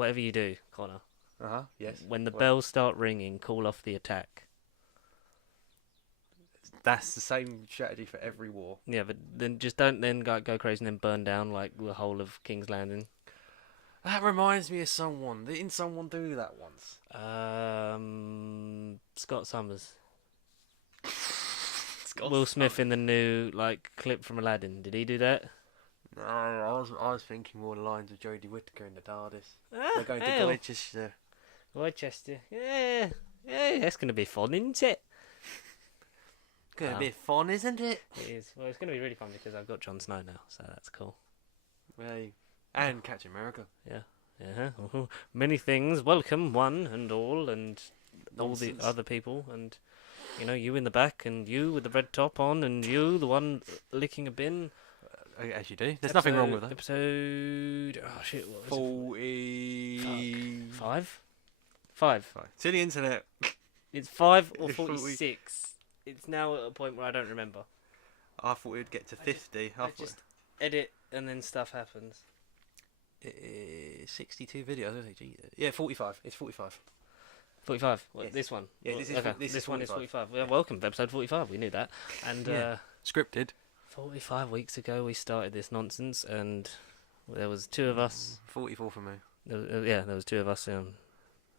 whatever you do, Connor, Yes. when the bells start ringing, call off the attack. That's the same strategy for every war. Yeah, but then just don't then go crazy and then burn down like the whole of King's Landing. That reminds me of someone. Didn't someone do that once? Scott Summers. Scott Will Smith Summers. in the new clip from Aladdin. Did he do that? No, I was thinking more the lines of Jodie Whittaker in the TARDIS. They're going to hell. Gloucester. Rochester. Yeah, that's gonna be fun, isn't it? Gonna be fun, isn't it? It is. Well, it's gonna be really fun because I've got Jon Snow now, so that's cool. Right. And Captain America. Yeah. Many things. Welcome, one and all, and all the Nonsense. other people, and you in the back, and you with the red top on, and you, the one licking a bin. As you do. There's nothing wrong with that. Episode. Oh shit! What was 40. it? Five. To the internet. It's 5 or It's 46. It's now at a point where I don't remember. I thought we'd get to 50. I just edit and then stuff happens. 62 videos, I think. Yeah, 45. It's 45. 45. Yes. This one. Yeah, this one is 45. 45. Well, welcome to episode 45. We knew that. And Scripted. 45 weeks ago we started this nonsense, and there was two of us. 44 for me. There was two of us.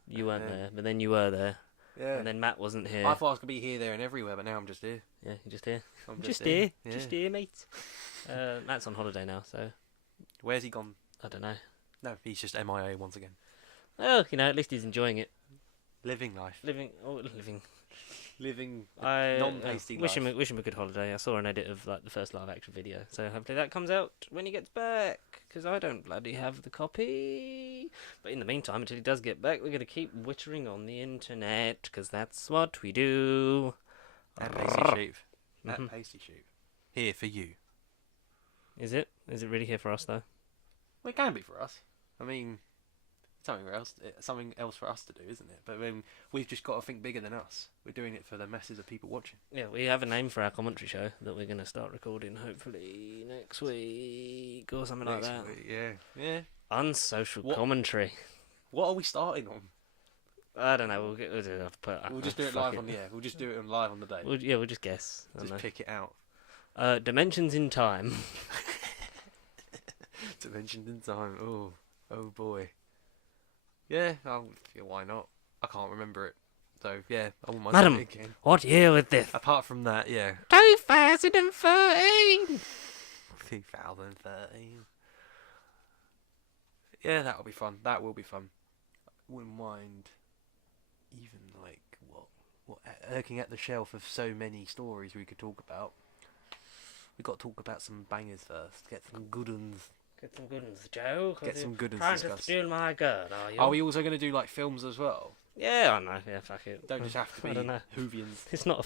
You weren't there, but then you were there. Yeah. And then Matt wasn't here. I thought I was going to be here, there, and everywhere, but now I'm just here. Yeah, you're just here. I'm Just here. Yeah. Just here, mate. Matt's on holiday now, so Where's he gone? I don't know. No, he's just MIA once again. Well, at least he's enjoying it. Living life. Living. Living I non-pasty wish life. him a good holiday. I saw an edit of the first live action video, so hopefully that comes out when he gets back. Because I don't bloody have the copy. But in the meantime, until he does get back, we're gonna keep wittering on the internet because that's what we do. At Pasty Sheep. At Pasty Sheep. Here for you. Is it? Is it really here for us though? Well, it can be for us. I mean, something else for us to do, isn't it? But we've just got to think bigger than us. We're doing it for the masses of people watching. Yeah, we have a name for our commentary show that we're gonna start recording hopefully next week or something like that. Week, yeah. Unsocial commentary. What are we starting on? I don't know. We'll just do it live on the air. We'll just do it live on the day. We'll just guess. Just pick it out. Dimensions in Time. Dimensions in Time. Oh boy. Yeah, why not? I can't remember it. So, yeah, I wouldn't mind Madam, it again. what year was this? Apart from that, yeah. 2013! 2013. Yeah, that'll be fun. That will be fun. Wouldn't mind even, looking at the shelf of so many stories we could talk about. We've got to talk about some bangers first. Get some good ones. Get some good ones, Joe. Get some good ones trying discussed. to steal my gun, are you? Are we also going to do, films as well? Yeah, I know. Yeah, fuck it. Don't just have to be I don't know. Whovians. It's not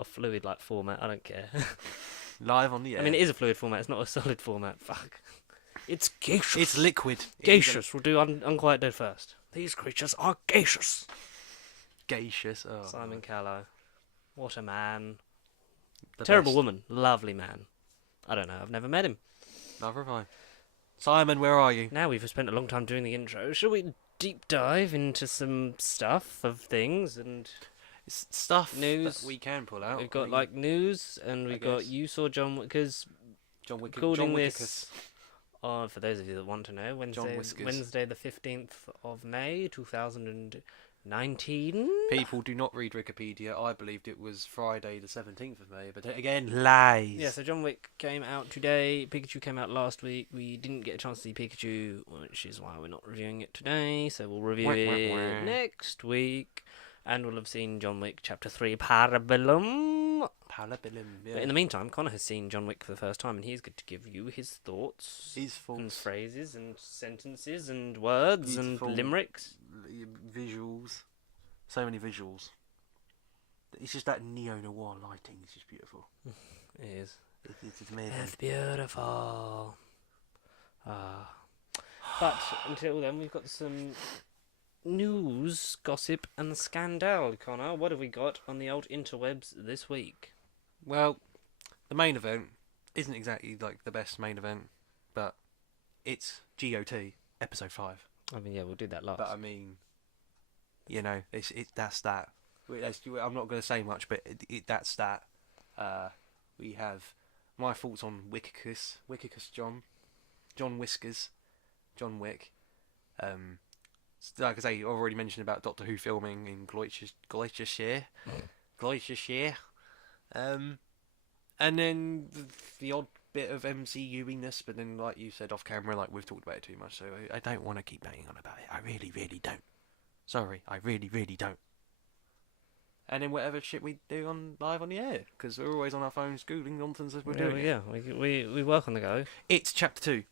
a fluid format. I don't care. Live on the air. I mean, it is a fluid format. It's not a solid format. Fuck. It's gaseous. It's liquid. Gaseous. We'll do Unquiet Dead first. These creatures are gaseous. Gaseous. Oh, Simon Callow. What a man. the Terrible best. woman. Lovely man. I don't know. I've never met him. Neither have I. Simon, where are you? Now we've spent a long time doing the intro. Shall we deep dive into some stuff of things and It's stuff news? that we can pull out. We've got news, and we've got guess. you saw John Wick because John Wick. recording John this. For those of you that want to know, Whiskers. Wednesday the 15th of May 2019. People do not read Wikipedia. I believed it was Friday the 17th of May, but again, lies. Yeah, so John Wick came out today. Pikachu came out last week. We didn't get a chance to see Pikachu, which is why we're not reviewing it today. So we'll review it next week. And we'll have seen John Wick Chapter 3 Parabellum. Yeah. But in the meantime, Conor has seen John Wick for the first time, and he's good to give you his thoughts. His thoughts. And phrases and sentences and words Beautiful and limericks. Visuals. So many visuals. It's just that neo-noir lighting. It's just beautiful. It is. It's amazing. It's beautiful. But until then, we've got some news, gossip, and scandal. Connor, what have we got on the old interwebs this week? Well, the main event isn't exactly the best main event, but it's GOT episode 5. I mean, yeah, we'll do that last. But I mean, you know, that's that. I'm not going to say much, but that's that. We have my thoughts on Wickicus John Whiskers, John Wick. Like I say, I already mentioned about Doctor Who filming in Gloucestershire. And then the odd bit of MCU-iness, but then, like you said off camera, like we've talked about it too much, so I don't want to keep banging on about it. I really, really don't. Sorry, I really, really don't. And then whatever shit we do on live on the air, because we're always on our phones googling nonsense as we're doing it. Yeah, we work on the go. It's chapter 2.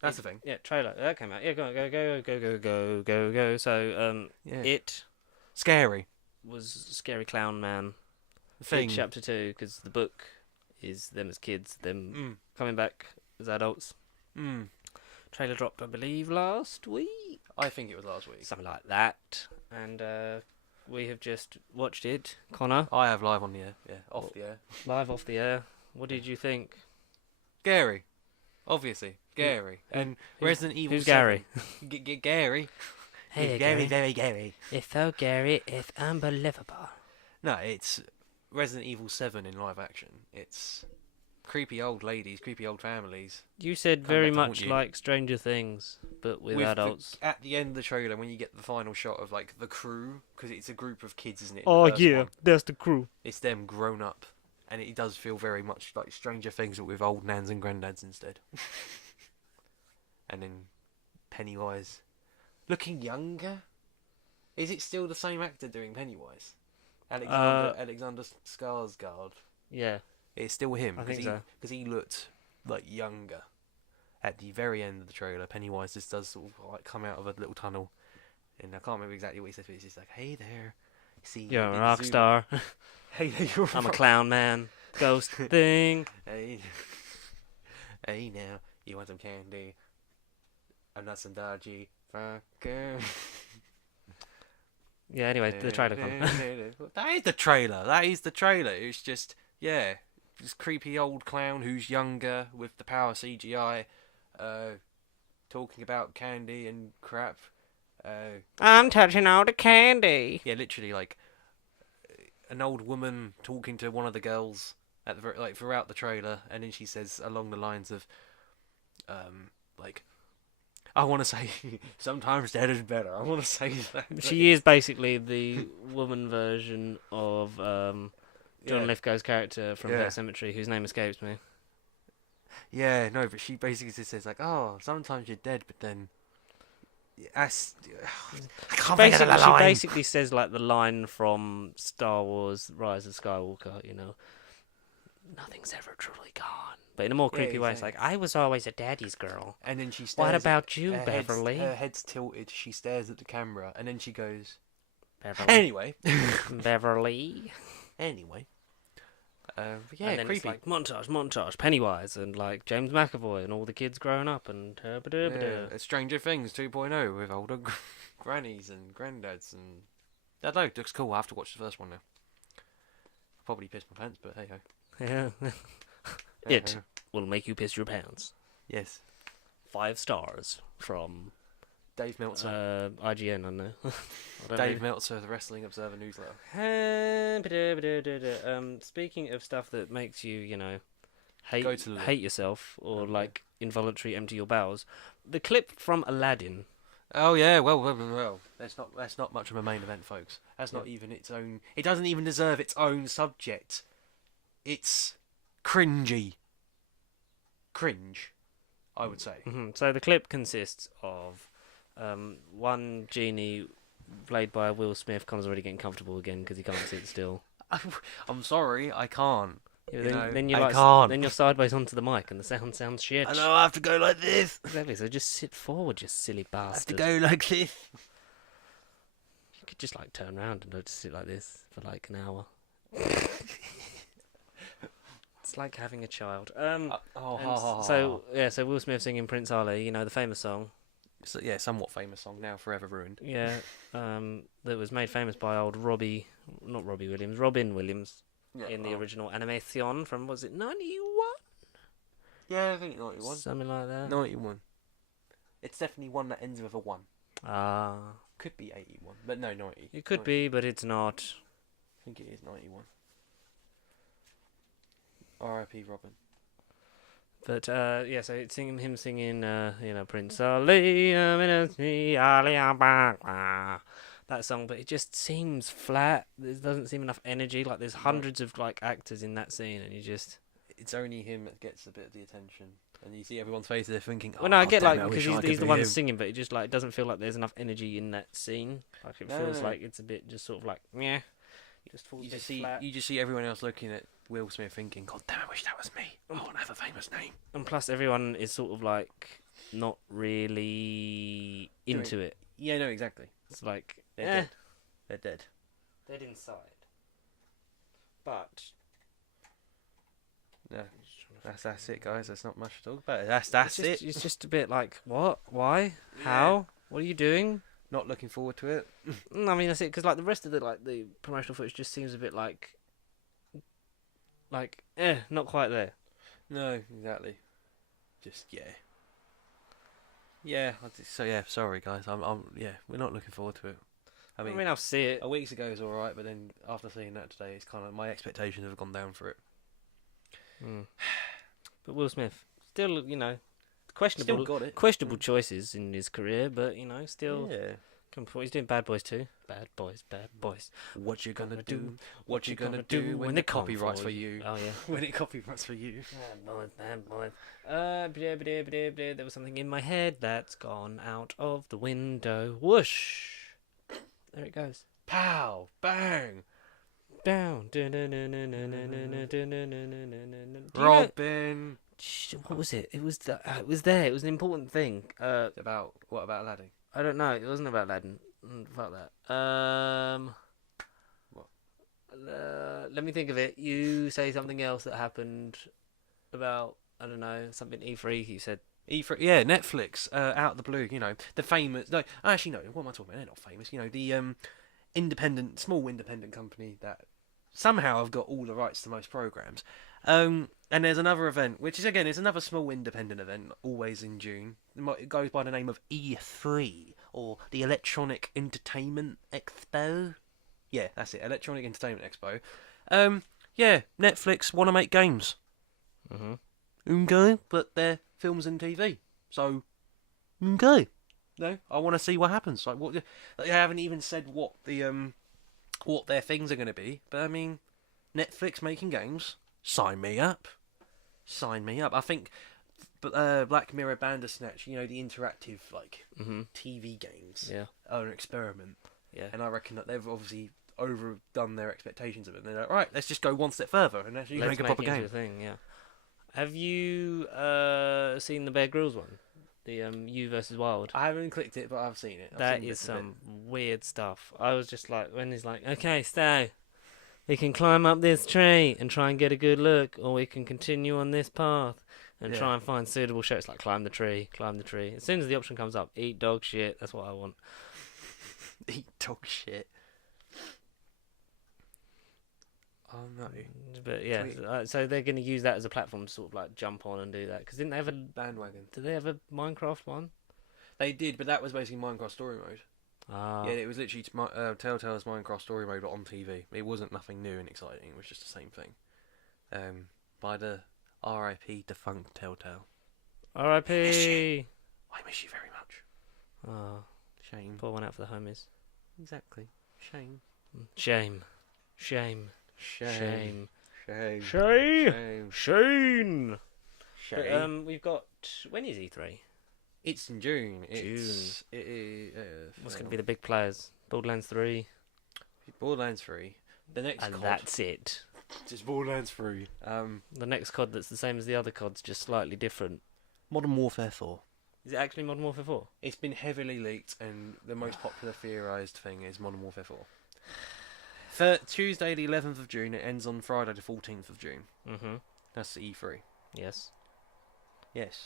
That's the thing. Yeah, trailer that came out. Yeah, go. So Yeah. It Scary. was Scary Clown Man. Thing. Chapter 2, because the book is them as kids, them coming back as adults. Trailer dropped, I believe, last week. I think it was last week. Something like that. And we have just watched it. Conor, I have live on the air. Yeah, off the air. live off the air. What did you think? Scary. Obviously. Scary. And Resident Evil Who's 7. Gary? Gary. Hey, It's Gary. very Gary. It's so Gary, it's unbelievable. No, it's Resident Evil 7 in live action. It's creepy old ladies, creepy old families. You said Come very back to haunt much you. like Stranger Things, but with adults. At the end of the trailer, when you get the final shot of like the crew, because it's a group of kids, isn't it? in the first one? that's the crew. It's them grown up, and it does feel very much like Stranger Things, but with old nans and granddads instead. And then Pennywise, looking younger. Is it still the same actor doing Pennywise? Alexander Skarsgård. Yeah. It's still him. I think so. Because he looked like younger. At the very end of the trailer, Pennywise just does sort of like come out of a little tunnel, and I can't remember exactly what he says, but it's just like, "Hey there, see, You're a rock star. Hey there, you're I'm a clown man. Ghost thing. Hey, hey now, you want some candy? I'm not some dodgy fucker." Yeah, anyway, the trailer comes. That is the trailer. It's just, yeah, this creepy old clown who's younger with the power CGI, talking about candy and crap. I'm touching all the candy. Yeah, literally like an old woman talking to one of the girls at the like throughout the trailer, and then she says along the lines of, like, I want to say sometimes dead is better. I want to say that. She is basically the woman version of John Lithgow's character from Pet Cemetery, whose name escapes me. Yeah, no, but she basically just says like, "Oh, sometimes you're dead, but then." I can't think of the She line. basically says like the line from Star Wars: Rise of Skywalker. You know, nothing's ever truly gone. But in a more creepy way, it's like, I was always a daddy's girl. And then she stares. What about you, her Beverly? Her head's tilted. She stares at the camera, and then she goes, Beverly. "Anyway." Beverly. Anyway. Yeah, and then creepy. it's like montage, Pennywise, and like James McAvoy, and all the kids growing up, and Stranger Things 2.0 with older grannies and granddads, and I don't know, it looks cool. I have to watch the first one now. Probably piss my pants, but hey ho. Yeah. It will make you piss your pants. Yes. 5 stars from Dave Meltzer. IGN, I know. Dave Meltzer, the Wrestling Observer newsletter. Speaking of stuff that makes you, you know, hate yourself or like involuntary empty your bowels, the clip from Aladdin. Oh yeah, well. That's not much of a main event, folks. That's not even its own. It doesn't even deserve its own subject. It's cringy. Cringe, I would say. Mm-hmm. So the clip consists of one genie played by Will Smith. Connor's already getting comfortable again because he can't sit still. I'm sorry, I can't. Yeah, then you're sideways onto the mic and the sound sounds shit. I know, I have to go like this. Exactly, so just sit forward, you silly bastard. I have to go like this. You could just like turn around and just sit like this for like an hour. It's like having a child. So Will Smith singing Prince Ali, you know, the famous song. So, yeah, somewhat famous song, now forever ruined. Yeah, that was made famous by old Robin Williams in the original animation from, was it 91? Yeah, I think 91. Something like that. 91. It's definitely one that ends with a 1. Could be 81, but no, 90. It could 90. be, but it's not. I think it is 91. R.I.P. Robin. But yeah, so it's him singing, Prince Ali, that song, but it just seems flat. There doesn't seem enough energy. Like there's hundreds of like actors in that scene, and you just. It's only him that gets a bit of the attention, and you see everyone's faces. They're thinking, "Oh, Well, no, I God get damn like it, because wish I he's could the be one him." singing, but it just like doesn't feel like there's enough energy in that scene. Like it feels like it's a bit just sort of like yeah. You just see everyone else looking at Will Smith thinking, "God damn, I wish that was me. I want to have a famous name." And plus, everyone is sort of like not really into it. Yeah, no, exactly. It's like They're dead. They're dead. Dead inside. But Yeah, that's it, guys. There's not much to talk about. That's it. It's just a bit like what, why, how, what are you doing? Not looking forward to it. I mean, that's it. Because like the rest of the promotional footage just seems a bit like not quite there. No, exactly. Just yeah. So yeah, sorry guys. We're not looking forward to it. I mean, I'll see it. A week ago was all right, but then after seeing that today, it's kind of my expectations have gone down for it. But Will Smith still, questionable. Still got it. Questionable choices in his career, but still. Yeah. He's doing Bad Boys too. Bad Boys. What you gonna do? What you gonna do when the copyrights for you? Oh yeah. When it copyrights for you. Bad Boys. There was something in my head that's gone out of the window. Whoosh. There it goes. Pow! Bang! Down. Robin. What was it? It was there. It was an important thing. About what about Aladdin? I don't know. It wasn't about Aladdin. Fuck that. What? Let me think of it. You say something else that happened about I don't know something E3. You said E3, yeah, Netflix. Out of the blue, the famous. No, actually, no. What am I talking about? They're not famous. The small independent company that somehow have got all the rights to most programs. And there's another event, which is another small independent event, always in June. It goes by the name of E3, or the Electronic Entertainment Expo. Yeah, that's it, Electronic Entertainment Expo. Yeah, Netflix want to make games. Okay, but they're films and TV. So, okay. No, I want to see what happens. Like, what they haven't even said what their things are going to be. But I mean, Netflix making games. Sign me up. I think, Black Mirror Bandersnatch, the interactive TV games, are an experiment. Yeah. And I reckon that they've obviously overdone their expectations of it. And they're like, right, let's just go one step further and actually make a proper game. Have you seen the Bear Grylls one? The You versus Wild. I haven't clicked it, but I've seen it. That is some weird stuff. I was just like, when he's like, okay, stay. We can climb up this tree and try and get a good look, or we can continue on this path and try and find suitable shots. Like, climb the tree. As soon as the option comes up, eat dog shit. That's what I want. Eat dog shit. Oh no. But yeah, so they're going to use that as a platform to sort of like jump on and do that. Because didn't they have a bandwagon? Did they have a Minecraft one? They did, but that was basically Minecraft Story Mode. Ah. Yeah, it was literally Telltale's Minecraft Story Mode on TV. It wasn't nothing new and exciting. It was just the same thing. By the R.I.P. defunct Telltale. R.I.P. I miss you very much. Oh, shame. Pour one out for the homies. Exactly. Shame. Shame. But, we've got. When is E3? It's in June. It is. What's going to be the big players? Borderlands 3. Borderlands 3. The next and COD. That's it. Just Borderlands 3. The next COD that's the same as the other CODs, just slightly different. Modern Warfare 4. Is it actually Modern Warfare 4? It's been heavily leaked, and the most popular theorised thing is Modern Warfare 4. Tuesday the 11th of June. It ends on Friday the 14th of June. That's the E3. Yes.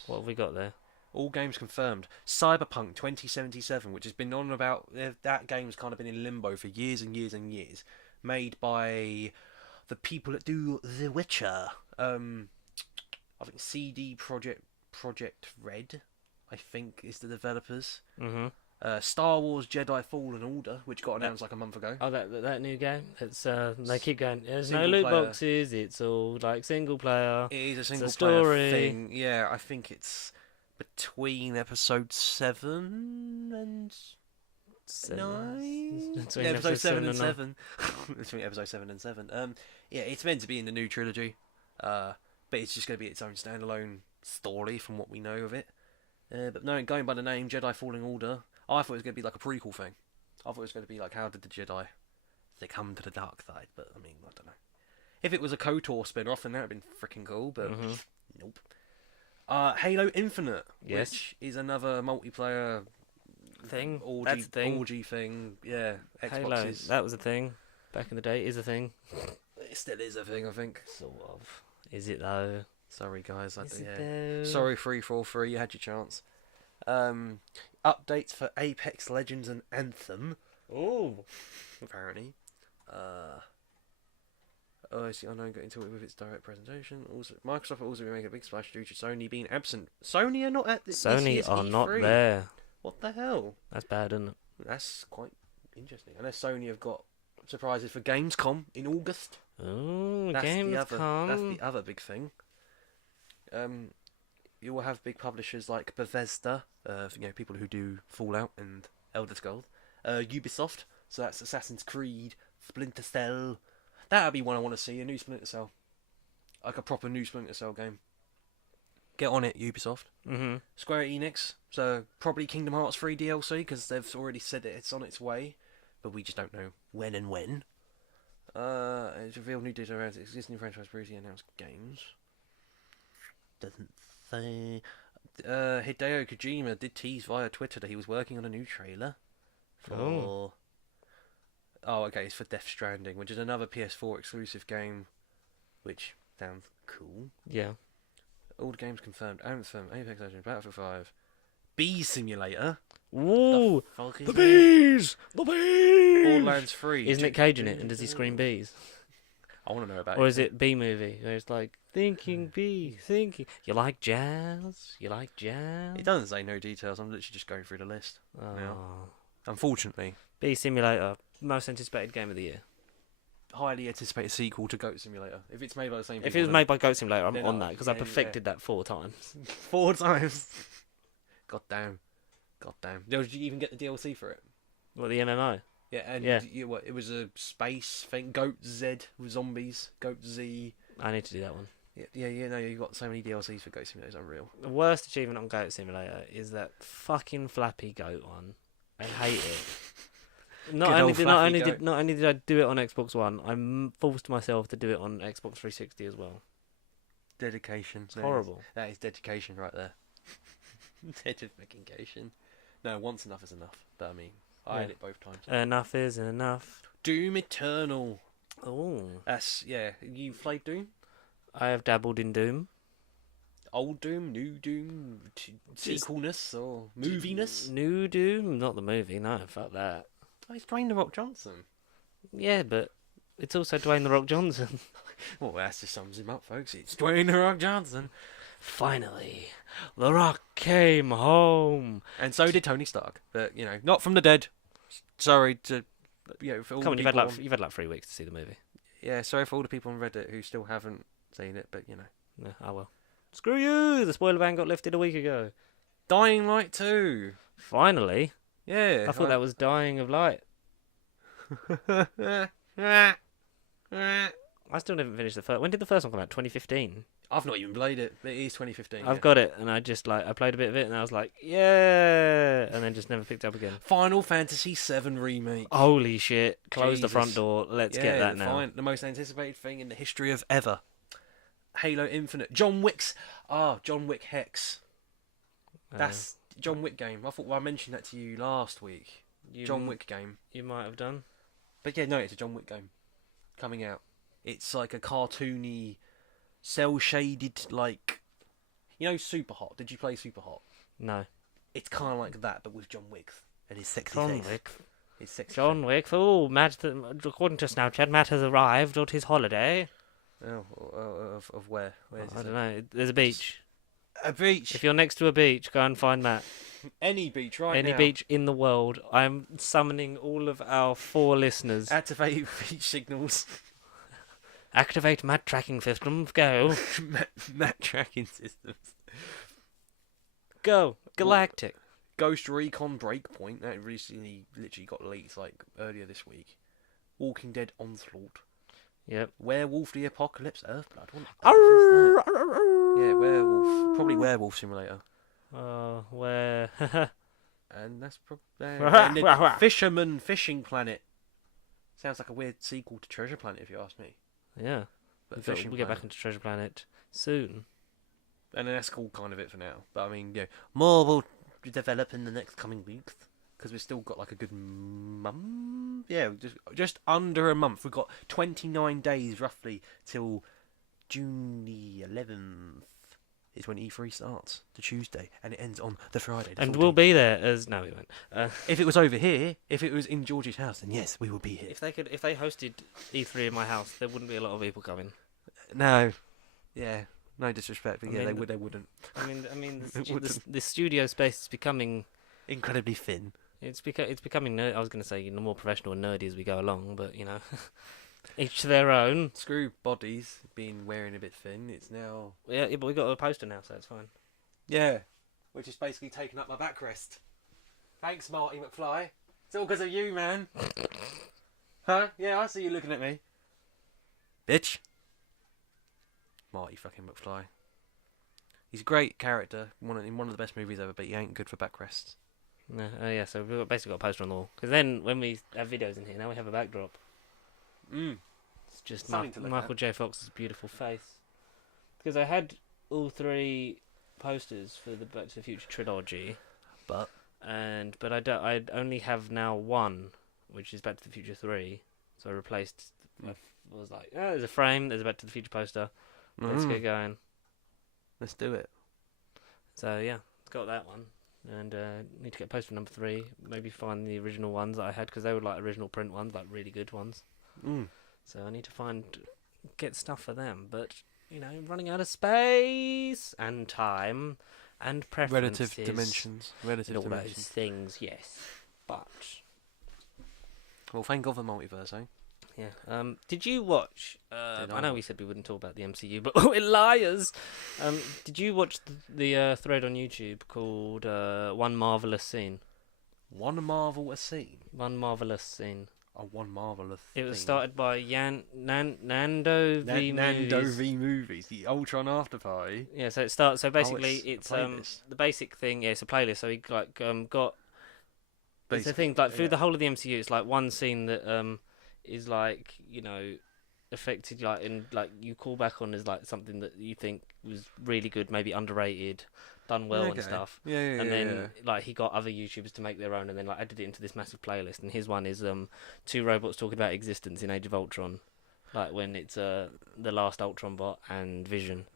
What have we got there? All games confirmed. Cyberpunk 2077, which has been on about... That game's kind of been in limbo for years and years and years. Made by the people that do The Witcher. I think CD Project Red, I think, is the developers. Star Wars Jedi Fallen Order, which got announced like a month ago. Oh, that new game. It's they keep going. There's no Single loot player. boxes. It's all like single player. It is a single story. player thing. Yeah, I think it's between episode 7 and 9. Between Yeah, episode 7 and 9. 7. Between episode 7 and 7. Yeah, it's meant to be in the new trilogy. But it's just going to be its own standalone story from what we know of it. But no, going by the name Jedi Fallen Order, I thought it was going to be like a prequel thing. I thought it was going to be like, how did the Jedi they come to the dark side? But I mean, I don't know. If it was a KOTOR spin-off, then that would have been freaking cool. But nope. Halo Infinite, Yes. which is another multiplayer Thing. That's a thing. orgy thing. Yeah, Halo. Xboxes. That was a thing. Back in the day, is a thing. It still is a thing, I think. Sort of. Is it though? Sorry, guys. Is it Yeah. though? Sorry, 343. You had your chance. Updates for Apex Legends and Anthem. Oh. Apparently. I see. I know. Got into it with its direct presentation. Also, Microsoft will also be making a big splash due to Sony being absent. Sony are not at this Sony year's are E3. not there. What the hell? That's bad, isn't it? That's quite interesting. Unless Sony have got surprises for Gamescom in August. Oh, That's Gamescom. the other. That's the other big thing. You will have big publishers like Bethesda, people who do Fallout and Elder Scrolls. Ubisoft, so that's Assassin's Creed, Splinter Cell. That'd be one I want to see, a new Splinter Cell. Like a proper new Splinter Cell game. Get on it, Ubisoft. Mm-hmm. Square Enix, so probably Kingdom Hearts 3 DLC, because they've already said that it's on its way, but we just don't know when and when. It's revealed new data around existing franchise previously announced games. Doesn't say. Hideo Kojima did tease via Twitter that he was working on a new trailer for. Oh, okay, it's for Death Stranding, which is another PS4 exclusive game, which sounds cool. Yeah. All the games confirmed: Anthem, Apex Legends, Battlefield 5, Bee Simulator. Woo! Fuck is The that? bees! The bees! Borderlands 3. Isn't it Cage in it? And does he scream bees? I want to know about it. Or is it Bee Movie? Where it's like, thinking bee, thinking. You like jazz? You like jazz? It doesn't say no details. I'm literally just going through the list. Oh. now. Unfortunately, Bee Simulator, most anticipated game of the year. highly anticipated sequel to Goat Simulator. If it's made by the same people. If it was then made by Goat Simulator, I'm then on that because I yeah, perfected that 4 times. 4 times. God damn. Did you even get the DLC for it? What, the MMO? Yeah, and Yeah. It was a space thing. Goat Z with zombies. Goat Z. I need to do that one. Yeah. No, you got so many DLCs for Goat Simulator. It's unreal. The worst achievement on Goat Simulator is that fucking Flappy Goat one. I hate it. Not Good only, old did, not, Flappy only Goat. did, not only did I do it on Xbox One, I forced myself to do it on Xbox 360 as well. Dedication. It's horrible. That is dedication right there. Dedication. No, once enough is enough. But I mean, I had it both times. Enough is enough. Doom Eternal. Oh, That's You played Doom? I have dabbled in Doom. Old Doom, new Doom, sequelness or moviness? New Doom, not the movie. No, fuck that. Oh, it's Dwayne the Rock Johnson. Yeah, but it's also Dwayne the Rock Johnson. Well, that just sums him up, folks. It's Dwayne the Rock Johnson. Finally, The Rock came home. And so did Tony Stark. But, not from the dead. Sorry to, for all Come on, the you've people had like 3 weeks to see the movie. Yeah, sorry for all the people on Reddit who still haven't seen it, but, No, oh well. Screw you! The spoiler ban got lifted a week ago. Dying Light 2. Finally, Yeah. I thought that was Dying of Light. I still haven't finished the first. When did the first one come out? 2015. I've not even played it. It is 2015. I've got it, and I just I played a bit of it, and I was like, yeah, and then just never picked it up again. Final Fantasy VII Remake. Holy shit! Close the front Jesus. door. Let's get that now. Fine. The most anticipated thing in the history of ever. Halo Infinite. John Wick Hex. That's John Wick game. I thought I mentioned that to you last week. John Wick game. You might have done. But yeah, no, it's a John Wick game coming out. It's like a cartoony, cel-shaded, Super Hot. Did you play Super Hot? No. It's kind of like that, but with John Wick and his sexy John face. Wick. His sexy John Wick. Oh, Matt. According to Snapchat, Matt has arrived on his holiday. face. Oh, of where? Where is I it? don't know. There's a beach. A beach. If you're next to a beach, go and find Matt. Any beach right Any now. beach in the world. I'm summoning all of our 4 listeners. Activate beach signals. Activate Matt tracking system. Go. Map tracking systems. Go. Galactic. Ghost Recon Breakpoint. That recently literally got leaked like earlier this week. Walking Dead Onslaught. Yep. Werewolf the Apocalypse. Earthblood. What the earth is that? Yeah, werewolf. Probably Werewolf Simulator. Where? And that's probably Fisherman Fishing Planet. Sounds like a weird sequel to Treasure Planet, if you ask me. Yeah. But We'll get back into Treasure Planet soon. And that's all kind of it for now. But I mean, more will develop in the next coming weeks because we've still got like a good month. Yeah, just under a month. We've got 29 days roughly till June the 11th. Is when E3 starts, the Tuesday, and it ends on the Friday. The And 14th. we'll be there as... No, we won't. If it was over here, if it was in George's house, then yes, we would be here. If they hosted E3 in my house, there wouldn't be a lot of people coming. No. Yeah. No disrespect, but I yeah, mean, they wouldn't. I mean, the studio space is becoming Incredibly thin. It's becoming. I was going to say more professional and nerdy as we go along, but each to their own. Screw bodies being wearing a bit thin. It's now Yeah, but we got a poster now, so it's fine. yeah, which is basically taking up my backrest. Thanks, Marty McFly. It's all because of you, man. Huh? Yeah, I see you looking at me, bitch. Marty fucking McFly. He's a great character, in one of the best movies ever, but he ain't good for backrests. No, yeah, so we've basically got a poster on the wall. Because then, when we have videos in here, now we have a backdrop. It's just Something to look Michael at. J. Fox's beautiful face. Because I had all 3 posters for the Back to the Future trilogy, but I only have now 1, which is Back to the Future 3. So I replaced. I was like, oh, there's a frame. There's a Back to the Future poster. Let's get going. Let's do it. So yeah, got that one, and need to get poster number 3. Maybe find the original ones that I had because they were like original print ones, like really good ones. So I need to get stuff for them, but running out of space and time and preferences, Relative dimensions. and all those things. Yes, but well, thank God for multiverse, eh? yeah. Did you watch? I I know we said we wouldn't talk about the MCU, but we're liars. Did you watch the thread on YouTube called "One Marvelous Scene"? One marvelous scene. One marvelous scene. One marvelous. It was started by Nando V Nando Movies. V Movies, the Ultron After Party. Yeah, so it starts. So basically, it's a playlist. the basic thing. Yeah, it's a playlist. So he got. It's the Basically, thing through the whole of the MCU. It's like one scene that is affected you call back on as like something that you think was really good, maybe underrated, done well and stuff. Yeah. And then he got other YouTubers to make their own, and then added it into this massive playlist. And his one is 2 robots talking about existence in Age of Ultron, like when it's the last Ultron bot and Vision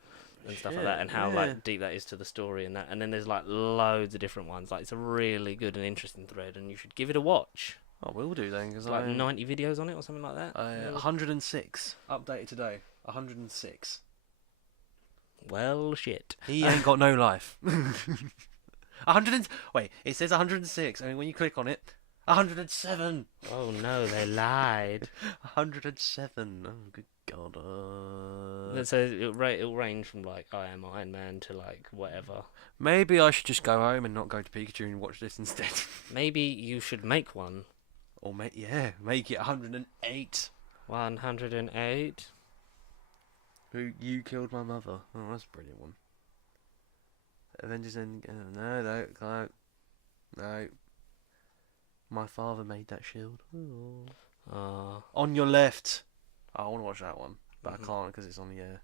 and stuff like that, and how deep that is to the story and that. And then there's loads of different ones. It's a really good and interesting thread, and you should give it a watch. I will do then, because 90 videos on it or something like that. 106 updated today. 106. Well, shit. He ain't got no life. 100. Wait, it says 106. I mean, when you click on it, 107. Oh no, they lied. 107. Oh, good God. So it'll range from I Am Iron Man to whatever. Maybe I should just go home and not go to Pikachu and watch this instead. Maybe you should make one. Or make it 108. 108. Who you killed my mother? Oh, that's a brilliant one. Avengers End. No. My father made that shield. On your left. I want to watch that one, but I can't because it's on the air.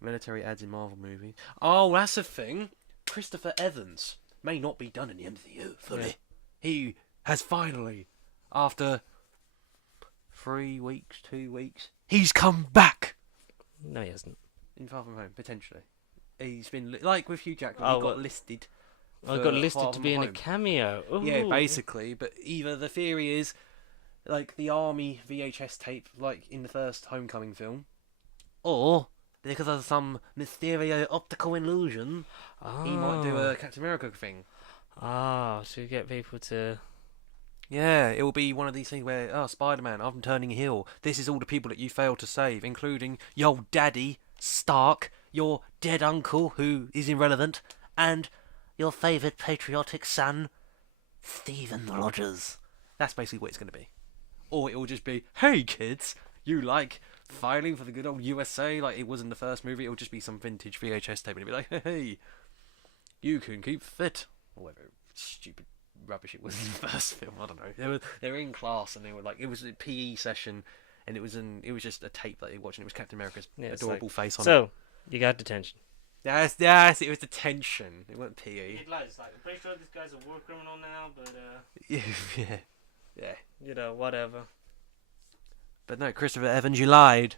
Military ads in Marvel movies. Oh, that's a thing. Christopher Evans may not be done in the MCU fully. Yeah. He has finally, after 3 weeks, 2 weeks, he's come back. No, he hasn't. In Far From Home, potentially. He's been like with Hugh Jackman. He got listed. I got listed to be in a cameo. Ooh. Yeah, basically. But either the theory is the army VHS tape, in the first Homecoming film, or because of some mysterious optical illusion, he might do a Captain America thing. To get people to... Yeah, it will be one of these things where, Spider-Man, I'm turning heel. This is all the people that you failed to save, including your daddy, Stark, your dead uncle, who is irrelevant, and your favourite patriotic son, Stephen Rogers. That's basically what it's going to be. Or it will just be, hey kids, you like fighting for the good old USA like it was in the first movie? It will just be some vintage VHS tape and it'll be like, hey, you can keep fit. Or whatever stupid rubbish it was in the first film. I don't know. They were in class and they were like, it was a PE session and it was just a tape that they watched and it was Captain America's adorable face on it. So, you got detention. Yes, it was detention. It wasn't PE. I'm pretty sure this guy's a war criminal now, but yeah. You know, whatever. But no, Christopher Evans, you lied.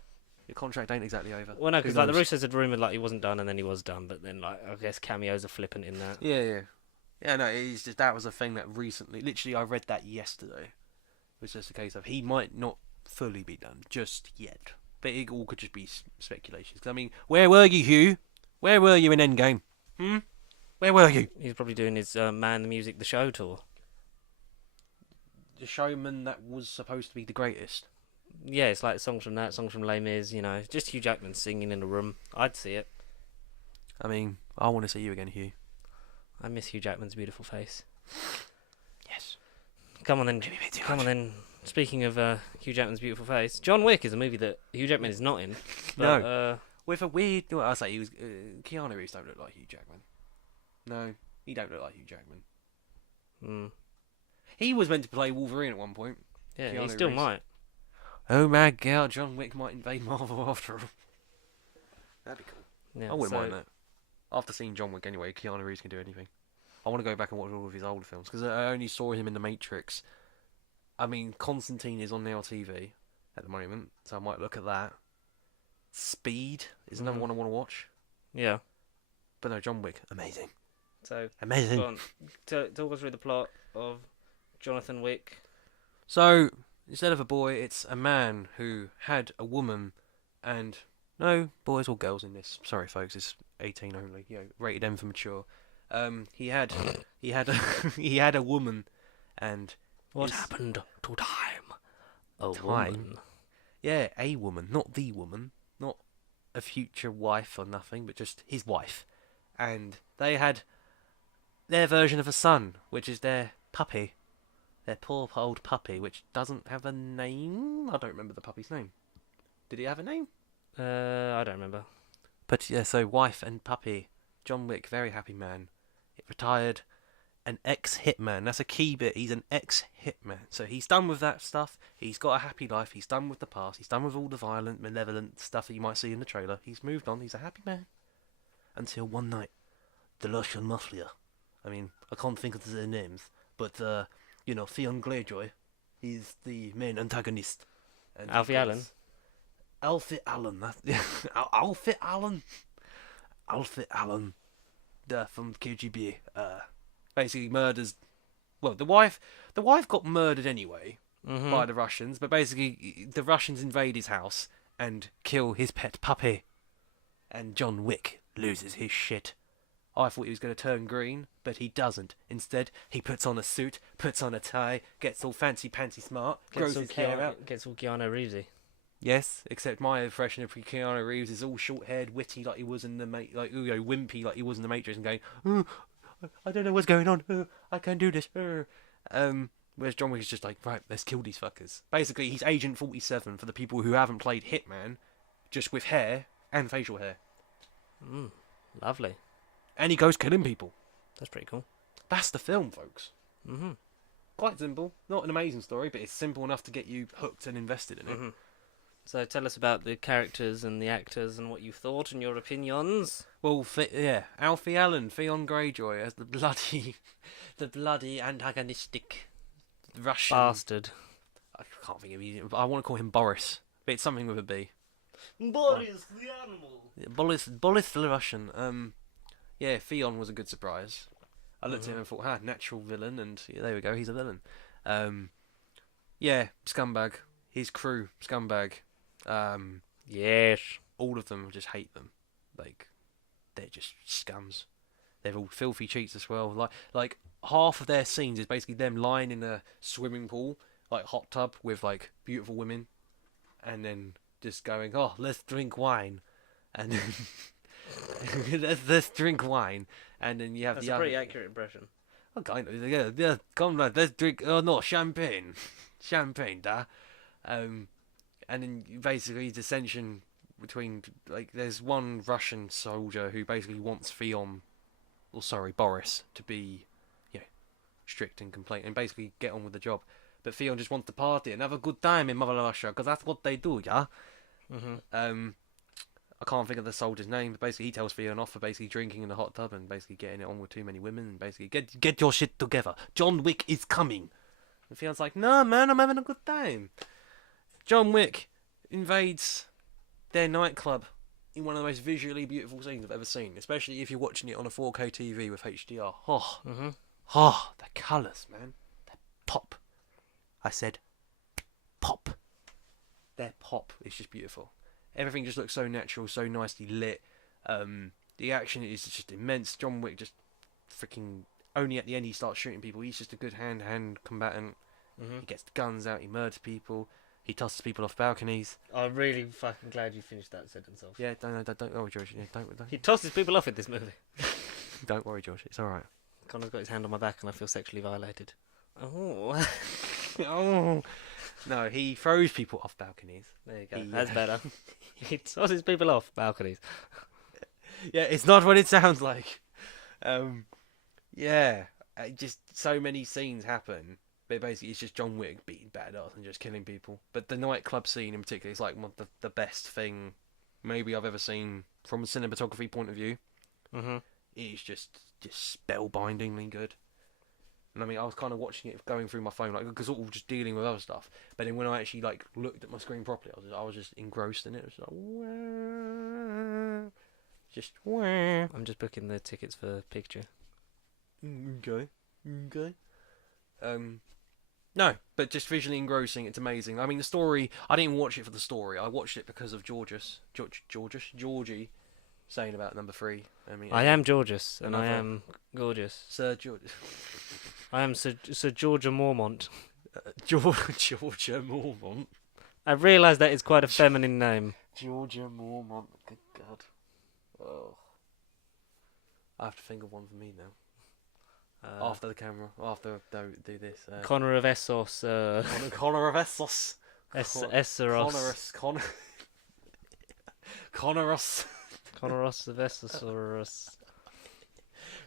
Your contract ain't exactly over. Well, no, because like the Russos had rumoured like he wasn't done, and then he was done. But then like I guess cameos are flippant in that. Yeah. No, it's just that was a thing that recently, literally, I read that yesterday. It was just a case of he might not fully be done just yet, but it all could just be speculations. 'Cause, I mean, where were you, Hugh? Where were you in Endgame? Where were you? He's probably doing his Man the Music the Show tour. The showman that was supposed to be the greatest. Yeah, it's like songs from that, songs from Les Mis, you know, just Hugh Jackman singing in a room. I'd see it. I mean, I want to see you again, Hugh. I miss Hugh Jackman's beautiful face. Yes. Come on then. Speaking of Hugh Jackman's beautiful face, John Wick is a movie that Hugh Jackman is not in. But, no. With a weird... Well, I'll say he was... Keanu Reeves don't look like Hugh Jackman. No, he don't look like Hugh Jackman. He was meant to play Wolverine at one point. Yeah, Keanu he still Reeves. might. Oh my god, John Wick might invade Marvel after all. That'd be cool. Yeah, I wouldn't mind that. After seeing John Wick anyway, Keanu Reeves can do anything. I want to go back and watch all of his old films, because I only saw him in The Matrix. I mean, Constantine is on Now TV at the moment, so I might look at that. Speed is another one I want to watch. Yeah. But no, John Wick, amazing. So, amazing. Go on. Talk us through the plot of Jonathan Wick. So, instead of a boy, it's a man who had a woman, and no boys or girls in this. Sorry, folks, it's 18 only. You know, rated M for mature. He had a woman, and what happened to time? Woman. Yeah, a woman, not the woman, not a future wife or nothing, but just his wife, and they had their version of a son, which is their puppy. Their poor old puppy, which doesn't have a name. I don't remember the puppy's name. Did he have a name? I don't remember. But yeah, so wife and puppy. John Wick, very happy man. Retired, an ex-hitman. That's a key bit. He's an ex-hitman. So he's done with that stuff. He's got a happy life. He's done with the past. He's done with all the violent, malevolent stuff that you might see in the trailer. He's moved on. He's a happy man. Until one night, the Russian mafia. I mean, I can't think of their names, but you know, Theon Greyjoy, he's the main antagonist. And Alfie Allen. Alfie Allen. Alfie Allen. Alfie Allen. From KGB. Basically murders. Well, the wife got murdered anyway by the Russians, but basically the Russians invade his house and kill his pet puppy, and John Wick loses his shit. I thought he was going to turn green, but he doesn't. Instead, he puts on a suit, puts on a tie, gets all fancy-pantsy smart, grows his hair out. Gets all Keanu Reevesy. Yes, except my impression of Keanu Reeves is all short-haired, witty like he was in the wimpy like he was in the Matrix, and going, "Oh, I don't know what's going on. Oh, I can't do this." Whereas John Wick is just like, right, let's kill these fuckers. Basically, he's Agent 47 for the people who haven't played Hitman, just with hair and facial hair. Lovely. And he goes killing people. That's pretty cool. That's the film, folks. Quite simple. Not an amazing story, but it's simple enough to get you hooked and invested in it. So tell us about the characters and the actors and what you thought and your opinions. Well, Alfie Allen, Theon Greyjoy as the bloody antagonistic Russian bastard. I can't think of it. I want to call him Boris, but it's something with a B. Boris the animal. Boris the Russian. Yeah, Theon was a good surprise. I looked at him and thought, natural villain, and yeah, there we go, he's a villain. Yeah, scumbag. His crew, scumbag. Yes. all of them just hate them. Like, they're just scums. They're all filthy cheats as well. Like half of their scenes is basically them lying in a swimming pool, like hot tub with like beautiful women, and then just going, "Oh, let's drink wine," and then let's drink wine, and then you have That's the a other. pretty accurate impression. Oh, kind of, yeah. Come on, let's drink. Oh no, champagne, champagne, da. And then basically dissension between, like, there's one Russian soldier who basically wants Boris to be, strict and complain and basically get on with the job. But Theon just wants to party and have a good time in Mother Russia, because that's what they do, yeah? I can't think of the soldier's name, but basically he tells Theon off for basically drinking in the hot tub and basically getting it on with too many women and basically, get your shit together. John Wick is coming. And Theon's like, no, man, I'm having a good time. John Wick invades their nightclub in one of the most visually beautiful scenes I've ever seen, especially if you're watching it on a 4K TV with HDR. The colours, man. They're pop. I said pop. They're pop. It's just beautiful. Everything just looks so natural, so nicely lit. The action is just immense. John Wick just freaking, only at the end he starts shooting people. He's just a good hand-to-hand combatant. He gets the guns out, he murders people. He tosses people off balconies. I'm really fucking glad you finished that sentence off. Yeah, don't worry, George. Yeah, don't. He tosses people off in this movie. Don't worry, George. It's all right. Conor's got his hand on my back and I feel sexually violated. Oh. Oh. No, he throws people off balconies. There you go. That's better. He tosses people off balconies. Yeah, it's not what it sounds like. Just so many scenes happen. But basically, it's just John Wick beating badass and just killing people. But the nightclub scene in particular is like one of the best thing maybe I've ever seen from a cinematography point of view. It's just spellbindingly good. And I mean, I was kind of watching it going through my phone, like, because all just dealing with other stuff. But then when I actually like looked at my screen properly, I was just engrossed in it. It was like, wah, just wah. I'm just booking the tickets for picture. Okay. No, but just visually engrossing. It's amazing. I mean, the story. I didn't watch it for the story. I watched it because of Georgie saying about number 3. I mean, I am Georgius, and I am gorgeous. Sir George. I am Sir Georgia Mormont. Georgia Mormont. I realise that is quite a feminine name. Georgia Mormont. Good God. Oh. I have to think of one for me now. After the camera, after do this. Conor of Essos. Conor of Essos. Esseros. Conoros. Conoros of Essosaurus.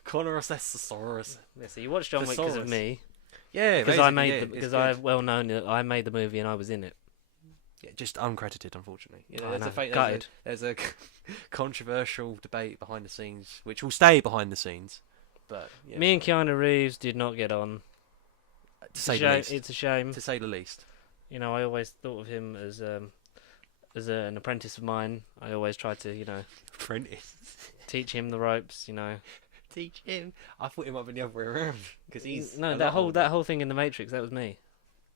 Conoros Essosaurus. Yeah, so you watched John Wick because of me. Yeah, because I known that I made the movie and I was in it. Yeah, just uncredited, unfortunately. You know, there's a controversial debate behind the scenes, which will stay behind the scenes. But yeah. Me and Keanu Reeves did not get on. To say the least. It's a shame. To say the least. You know, I always thought of him as an apprentice of mine. I always tried to, apprentice. Teach him the ropes. Teach him. I thought it might be the other way around because he's that whole thing in the Matrix. That was me.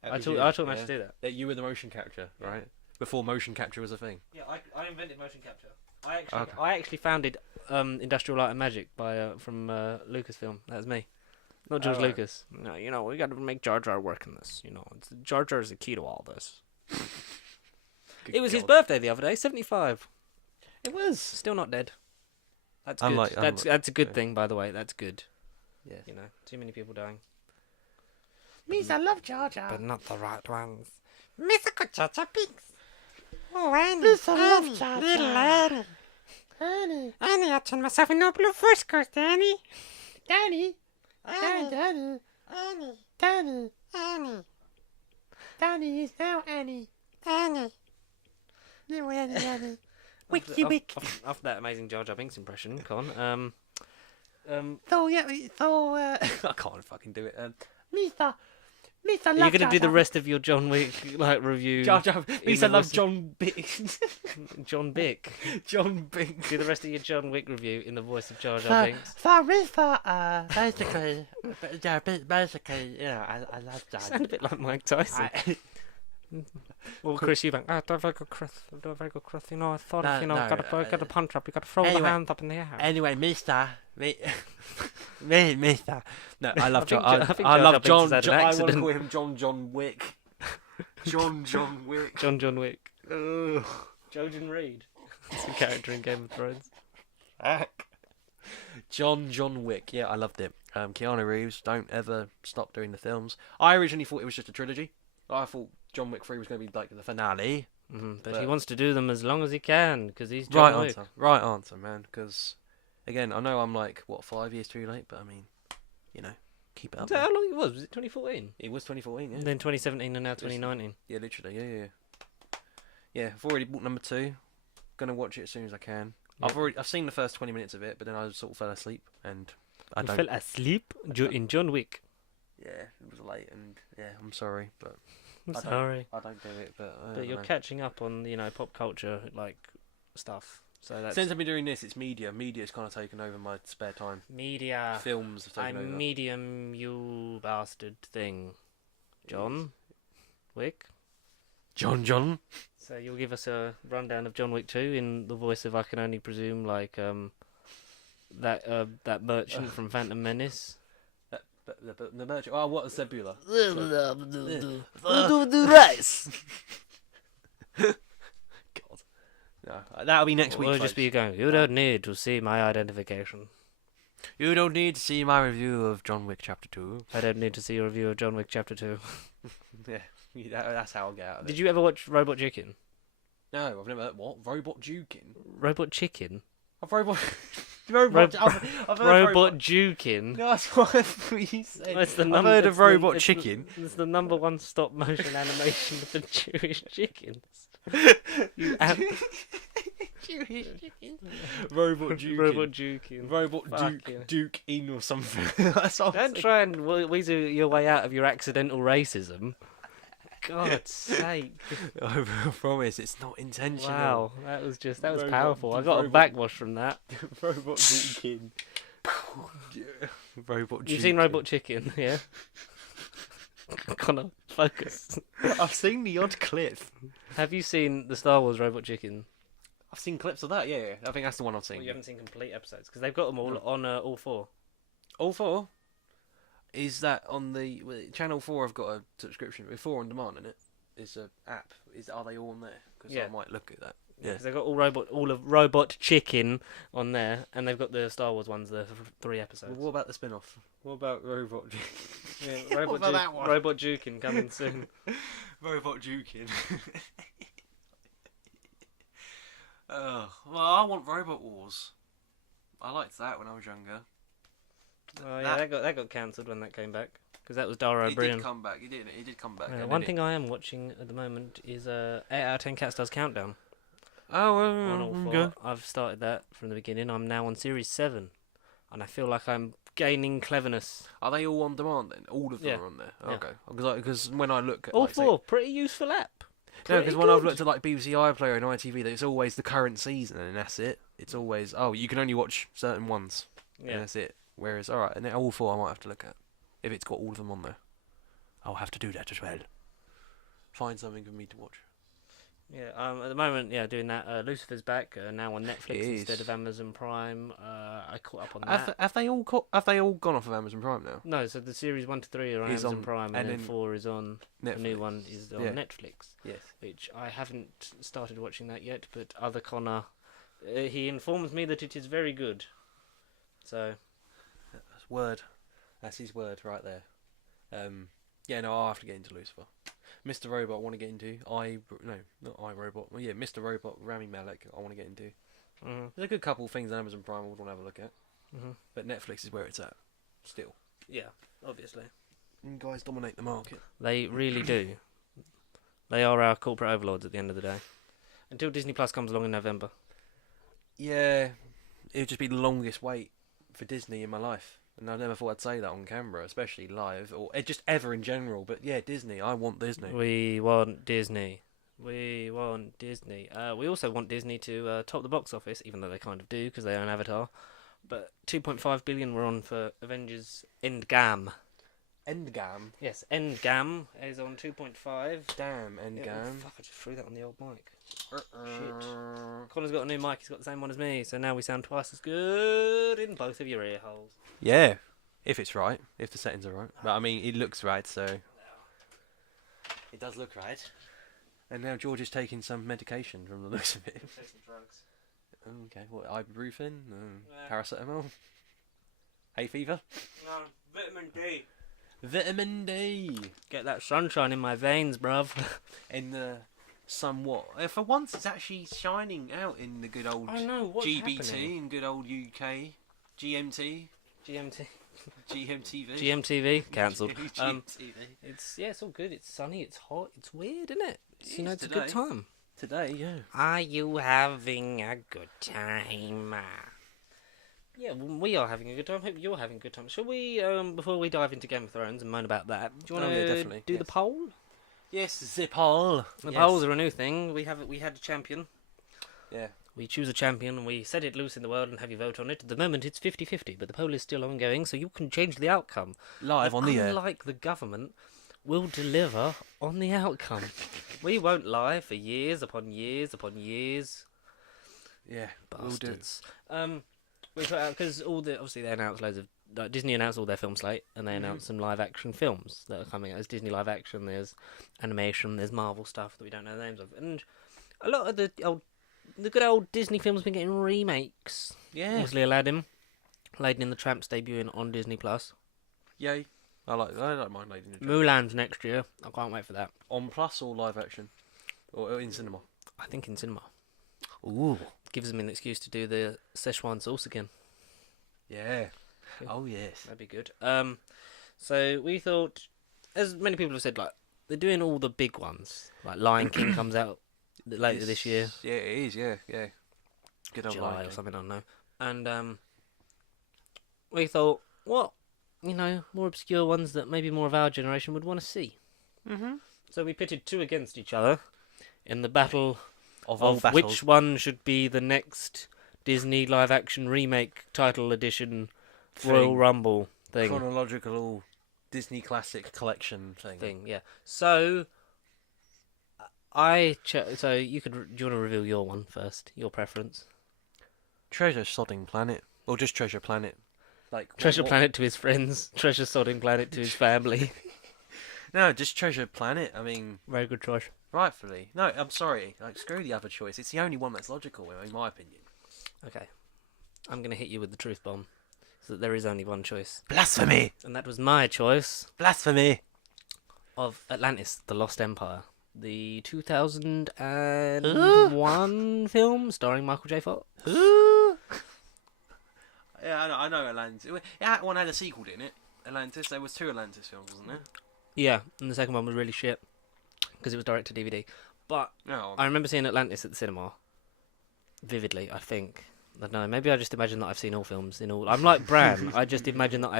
I taught him how to do that. That you were the motion capture, right? Before motion capture was a thing. Yeah, I invented motion capture. I actually founded Industrial Light and Magic from Lucasfilm. That was me, not George Lucas. No, we got to make Jar Jar work in this. Jar Jar is the key to all this. It was his birthday the other day, 75. It was. Still not dead. That's good. That's a good thing, by the way. That's good. Yeah. Too many people dying. Means I love Jar Jar. But not the right ones. Miss a good Jar Jar Binks. Oh, Annie. Miss I love Jar Jar. Little Annie. Annie, I turned myself into a blue force ghost, Annie. Danny. Danny is now Annie. Little Annie. Wiki Wick. After that amazing Jar Jar Binks impression, Con. I can't fucking do it. Mr. Are you going to do the rest of your John Wick review? Jar Jar. Mr. Love John Bick. John Bick. John Bick. Do the rest of your John Wick review in the voice of Jar Jar Binks. Basically, I love Jar Jar. Sound a bit like Mike Tyson. Well, Chris Eubank. Oh, do a very good, Chris. Do a very good, Chris. You know, I thought, No, you know, no, got to punch up. You got to throw the anyway. hands up in the air. Anyway, Mister. Mister. No, I love I John. think I love John John. Wick has had an I want to accident. call him John Wick. John Wick. John Wick. Ugh. Jojen Reed. It's a character in Game of Thrones. John Wick. Yeah, I loved it. Keanu Reeves, don't ever stop doing the films. I originally thought it was just a trilogy. I thought John Wick 3 was going to be like the finale. But he wants to do them as long as he can because he's John Wick. Right answer, man. Because, again, I know I'm like, 5 years too late, but I mean, you know, keep it up. Is that how long it was? Was it 2014? It was 2014, yeah. And then 2017 and now 2019. Yeah, literally, yeah. Yeah, I've already bought number 2. Gonna watch it as soon as I can. Yep. I've seen the first 20 minutes of it, but then I sort of fell asleep, and I You don't. fell asleep in John Wick. Yeah, it was late, and yeah, I'm sorry, but I'm I don't- sorry. I don't do it. But But you're catching up on, pop culture, stuff. So that's... Since I've been doing this, it's media. Media's kind of taken over my spare time. Media. Films have taken over. Medium, you bastard thing. John Wick. John. So you'll give us a rundown of John Wick 2 in the voice of, I can only presume, that merchant from Phantom Menace. The merchant. Oh, what a Sebula. rice. God. No, that'll be next week. We'll just be going, you don't need to see my identification. You don't need to see my review of John Wick Chapter 2. I don't need to see your review of John Wick Chapter 2. That's how I'll get out of it. Did you ever watch Robot Chicken? No, I've never heard. What? Robot Jukin? Robot Chicken? I've Robot... I've heard Robot Jukin? No, that's what you said. I've heard of Robot Chicken. It's the number one stop motion animation for Jewish chickens. Jewish chicken. Robot Jukin. Robot Jukin. Robot Duke in or something. That's what Don't try and weasel your way out of your accidental racism. God's sake. I promise it's not intentional. Wow, that was Robot- powerful. I got a backwash from that. Robot Jukin. Robot Jukin. You've seen Robot Chicken, yeah? Conor, focus. I've seen the odd clip. Have you seen the Star Wars Robot Chicken? I've seen clips of that, yeah. I think that's the one I've seen. Well, you haven't seen complete episodes because they've got them all on all 4. All 4? Is that on the Channel 4? I've got a subscription with 4 on demand in it. It's an app. Are they all on there? Because Yeah. I might look at that. Yeah, 'cause they've got all of Robot Chicken on there, and they've got the Star Wars ones, the 3 episodes. Well, what about the spin-off? What about Robot? Yeah, Robot, about that one? Robot Jukin coming soon. Robot Jukin. Well, I want Robot Wars. I liked that when I was younger. Oh yeah, that got cancelled when that came back because that was Dara He O'Brien. did come back. He did come back. Yeah, and one then thing I am watching at the moment is 8 out of 10 Cats Does Countdown. Oh, On all 4. okay. I've started that from the beginning. I'm now on series 7, and I feel like I'm gaining cleverness. Are they all on demand then? All of them Yeah. are on there. Yeah. Okay. Because when I look at All like, say- 4, pretty useful app. No, because Pretty when I've good. looked at like BBC iPlayer and ITV, it's always the current season, and that's it. It's always you can only watch certain ones, and Yeah. that's it. Whereas, all right, and then all 4 I might have to look at if it's got all of them on there. I'll have to do that as well. Find something for me to watch. Yeah, at the moment, doing that. Lucifer's back now on Netflix It instead is. of Amazon Prime. I caught up on that. Have they all gone off of Amazon Prime now? No, so the series 1 to 3 are on Is Amazon on- Prime, and and then then 4 is on. The new one is on Yeah. Netflix, Yes. which I haven't started watching that yet. But other Connor, he informs me that it is very good. So That's word. That's his word right there. Yeah, no, I'll have to get into Lucifer. Mr. Robot I want to get into. Not iRobot. Well, yeah, Mr. Robot, Rami Malek I want to get into. There's a good couple of things on Amazon Prime I would want to have a look at. But Netflix is where it's at. Still. yeah, obviously You guys dominate the market. they really do. They are our corporate overlords at the end of the day. Until Disney Plus comes along in November. Yeah, it would just be the longest wait for Disney in my life. And I never thought I'd say that on camera, especially live, or just ever in general. But yeah, Disney. I want Disney. We want Disney. We want Disney. We also want Disney to top the box office, even though they kind of do because they own Avatar. But 2.5 billion were on for Avengers Endgame. Endgame. Yes, Endgame is on 2.5. Damn, Yeah, Endgame. fuck, I just threw that on the old mic. Shit. Connor's got a new mic, he's got the same one as me, so now we sound twice as good in both of your ear holes. Yeah, if it's right, if the settings are right. But I mean, it looks right, so it does look right. And now George is taking some medication from the looks of it. Take some drugs. Okay, what, ibuprofen? Yeah. Paracetamol? Hay fever? No, vitamin D. Vitamin D! Get that sunshine in my veins, bruv. In the somewhat. For once, it's actually shining out in the good old I know, what's GBT happening? and good old UK. GMT. GMT. GMTV. GMTV, cancelled. GMTV. It's all good. It's sunny. It's hot. It's weird, isn't it? It You know, is it's a good today. time. Today, yeah. Are you having a good time? Yeah, well, we are having a good time. Hope you're having a good time. Shall we, before we dive into Game of Thrones and moan about that, do you want yeah, to definitely, do yes. the poll? Yes, Zipol. The polls are a new thing. We had a champion. Yeah. We choose a champion and we set it loose in the world and have you vote on it. At the moment it's 50-50, but the poll is still ongoing, so you can change the outcome. Live on the air. Unlike the government, we'll deliver on the outcome. We won't lie for years upon years upon years. Yeah, we'll do. Bastards. We put out, because obviously they announced loads of, Disney announced all their film slate, and they announced some live action films that are coming out. There's Disney live action, there's animation, there's Marvel stuff that we don't know the names of, and a lot of the good old Disney films have been getting remakes. Yeah. Obviously Aladdin, Lady and the Tramp's debuting on Disney Plus. Yay. I don't mind Lady and the Tramp. Mulan's next year. I can't wait for that. On Plus or live action? Or in cinema? I think in cinema. Ooh. Gives them an excuse to do the Szechuan sauce again. Yeah. Yeah. Oh, yes. That'd be good. So we thought, as many people have said, like they're doing all the big ones. Like Lion King comes out later this year, Yeah, it is, yeah. Good old July Lion or King. something. I don't know. And we thought, what, more obscure ones that maybe more of our generation would want to see. Mm-hmm. So we pitted two against each other in the battle Of all of battles. which one should be the next Disney live action remake title edition Royal Thing. Rumble thing. Chronological Disney classic collection thing. Yeah. So so you could. Do you want to reveal your one first? Your preference? Treasure Sodding Planet. Or just Treasure Planet. Like Treasure what- Planet to his friends. Treasure Sodding Planet to his family. No, just Treasure Planet. I mean, Very good choice. rightfully. No, I'm sorry. Like, screw the other choice. It's the only one that's logical, in my opinion. Okay. I'm gonna hit you with the truth bomb. So that there is only one choice, Blasphemy! and that was my choice Blasphemy! of Atlantis: The Lost Empire, the 2001 film starring Michael J. Fox. Yeah, I know Atlantis. Yeah, one had a sequel, didn't it? Atlantis. There was two Atlantis films, wasn't there? Yeah, and the second one was really shit because it was direct to DVD. But No. I remember seeing Atlantis at the cinema vividly. I think. I don't know. Maybe I just imagine that I've seen all films in all. I'm like Bran. I just imagine that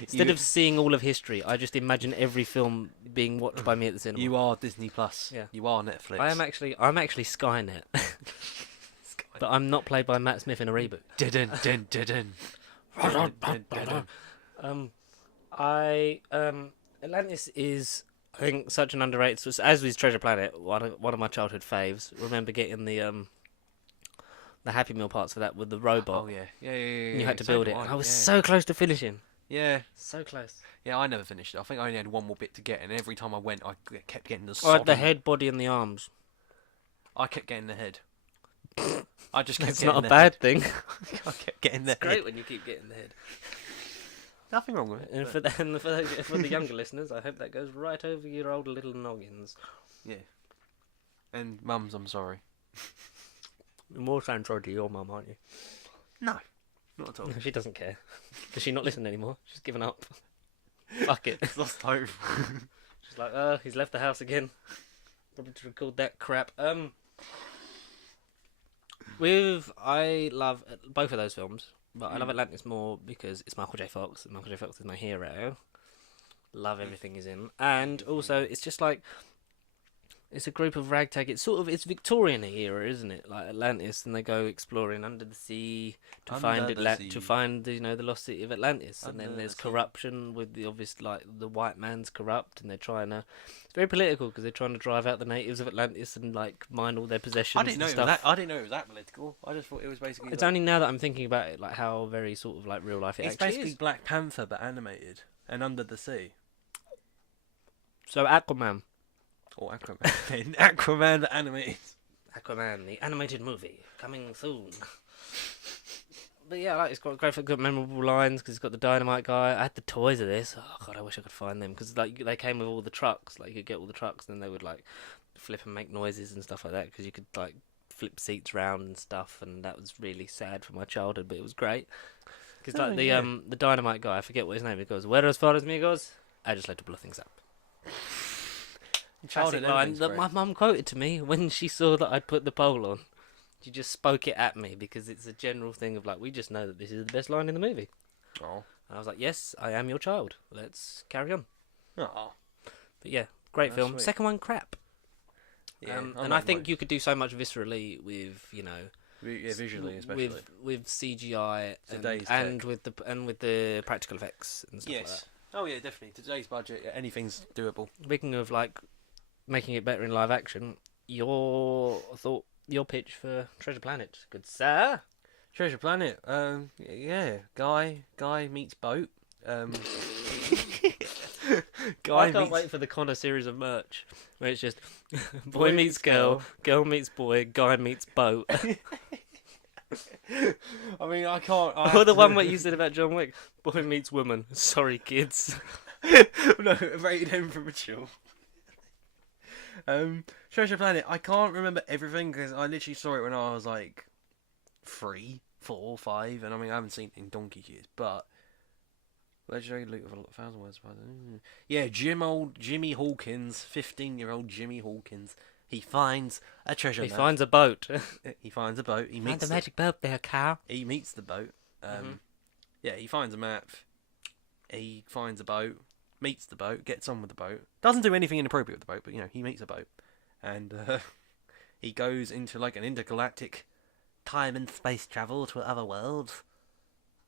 instead of seeing all of history, I just imagine every film being watched by me at the cinema. You are Disney Plus. Yeah. You are Netflix. I'm actually Skynet, but I'm not played by Matt Smith in a reboot. Dun dun dun dun. Atlantis is, I think, such an underrated. As with Treasure Planet, one of my childhood faves. Remember getting the Happy Meal parts for that with the robot. Oh yeah, yeah. And you had to So build do it. And I, I was yeah. so close to finishing. Yeah, So close. yeah. I never finished it. I think I only had one more bit to get, and every time I went, I kept getting the. I had the sodding- head, body, and the arms. I kept getting the head. I just kept That's getting not a the bad head. thing. I kept getting the It's head. great when you keep getting the head. Nothing wrong with it. And but- for the younger listeners, I hope that goes right over your old little noggins. And mums, I'm sorry. You're more saying sorry to your mum, aren't you? No, not at all. She doesn't care. Does she not listen anymore? She's given up. Fuck it. Lost hope. She's like, he's left the house again. Probably to record that crap. I love both of those films, but I love Atlantis more because it's Michael J. Fox, and Michael J. Fox is my hero. Love everything he's in, and also it's just like It's a group of ragtag. It's Victorian era, isn't it? Like Atlantis, and they go exploring under the sea to find the lost city of Atlantis. And then there's corruption with the obvious, like the white man's corrupt, and they're trying to. It's very political because they're trying to drive out the natives of Atlantis and like mine all their possessions. I didn't know it was that political. I just thought it was basically. It's only now that I'm thinking about it, like how very sort of like real life it it's actually basically is. Black Panther but animated and under the sea. So Aquaman. Or Aquaman. Aquaman the animated. Aquaman, the animated movie, coming soon. But yeah, like, it's got good memorable lines because it's got the dynamite guy. I had the toys of this. Oh god, I wish I could find them because like they came with all the trucks. Like you could get all the trucks, and then they would like flip and make noises and stuff like that because you could like flip seats round and stuff. And that was really sad for my childhood, but it was great because like the dynamite guy, I forget what his name is. He goes, "Where as far as me goes, I just like to blow things up." Classic line that my mum quoted to me when she saw that I'd put the poll on. She just spoke it at me because it's a general thing of like, we just know that this is the best line in the movie. Oh. And I was like, yes, I am your child. Let's carry on. Oh. But yeah, great film. Sweet. Second one, crap. Yeah, and I think you could do so much viscerally with, you know, visually especially with CGI and with the practical effects and stuff like that. Oh yeah, definitely. Today's budget, anything's doable. Speaking of like making it better in live action, your pitch for Treasure Planet, good sir. Treasure Planet, yeah, guy meets boat. I can't wait for the Conor series of merch where it's just boy meets girl, girl meets boy, guy meets boat. I mean, I can't. Or the one what you said about John Wick, boy meets woman. Sorry, kids. No, rated M for mature. Treasure Planet. I can't remember everything because I literally saw it when I was like 3, 4, 5, and I mean I haven't seen it in donkey's years. But legendary loot of 1,000 words. Yeah, Jimmy Hawkins, 15-year-old Jimmy Hawkins. He finds a treasure map. He finds a boat. He finds a boat. He meets the magic boat there, Carl. He meets the boat. Yeah, he finds a map. He finds a boat. Meets the boat. Gets on with the boat. Doesn't do anything inappropriate with the boat, but you know he meets a boat, and he goes into like an intergalactic time and space travel to other worlds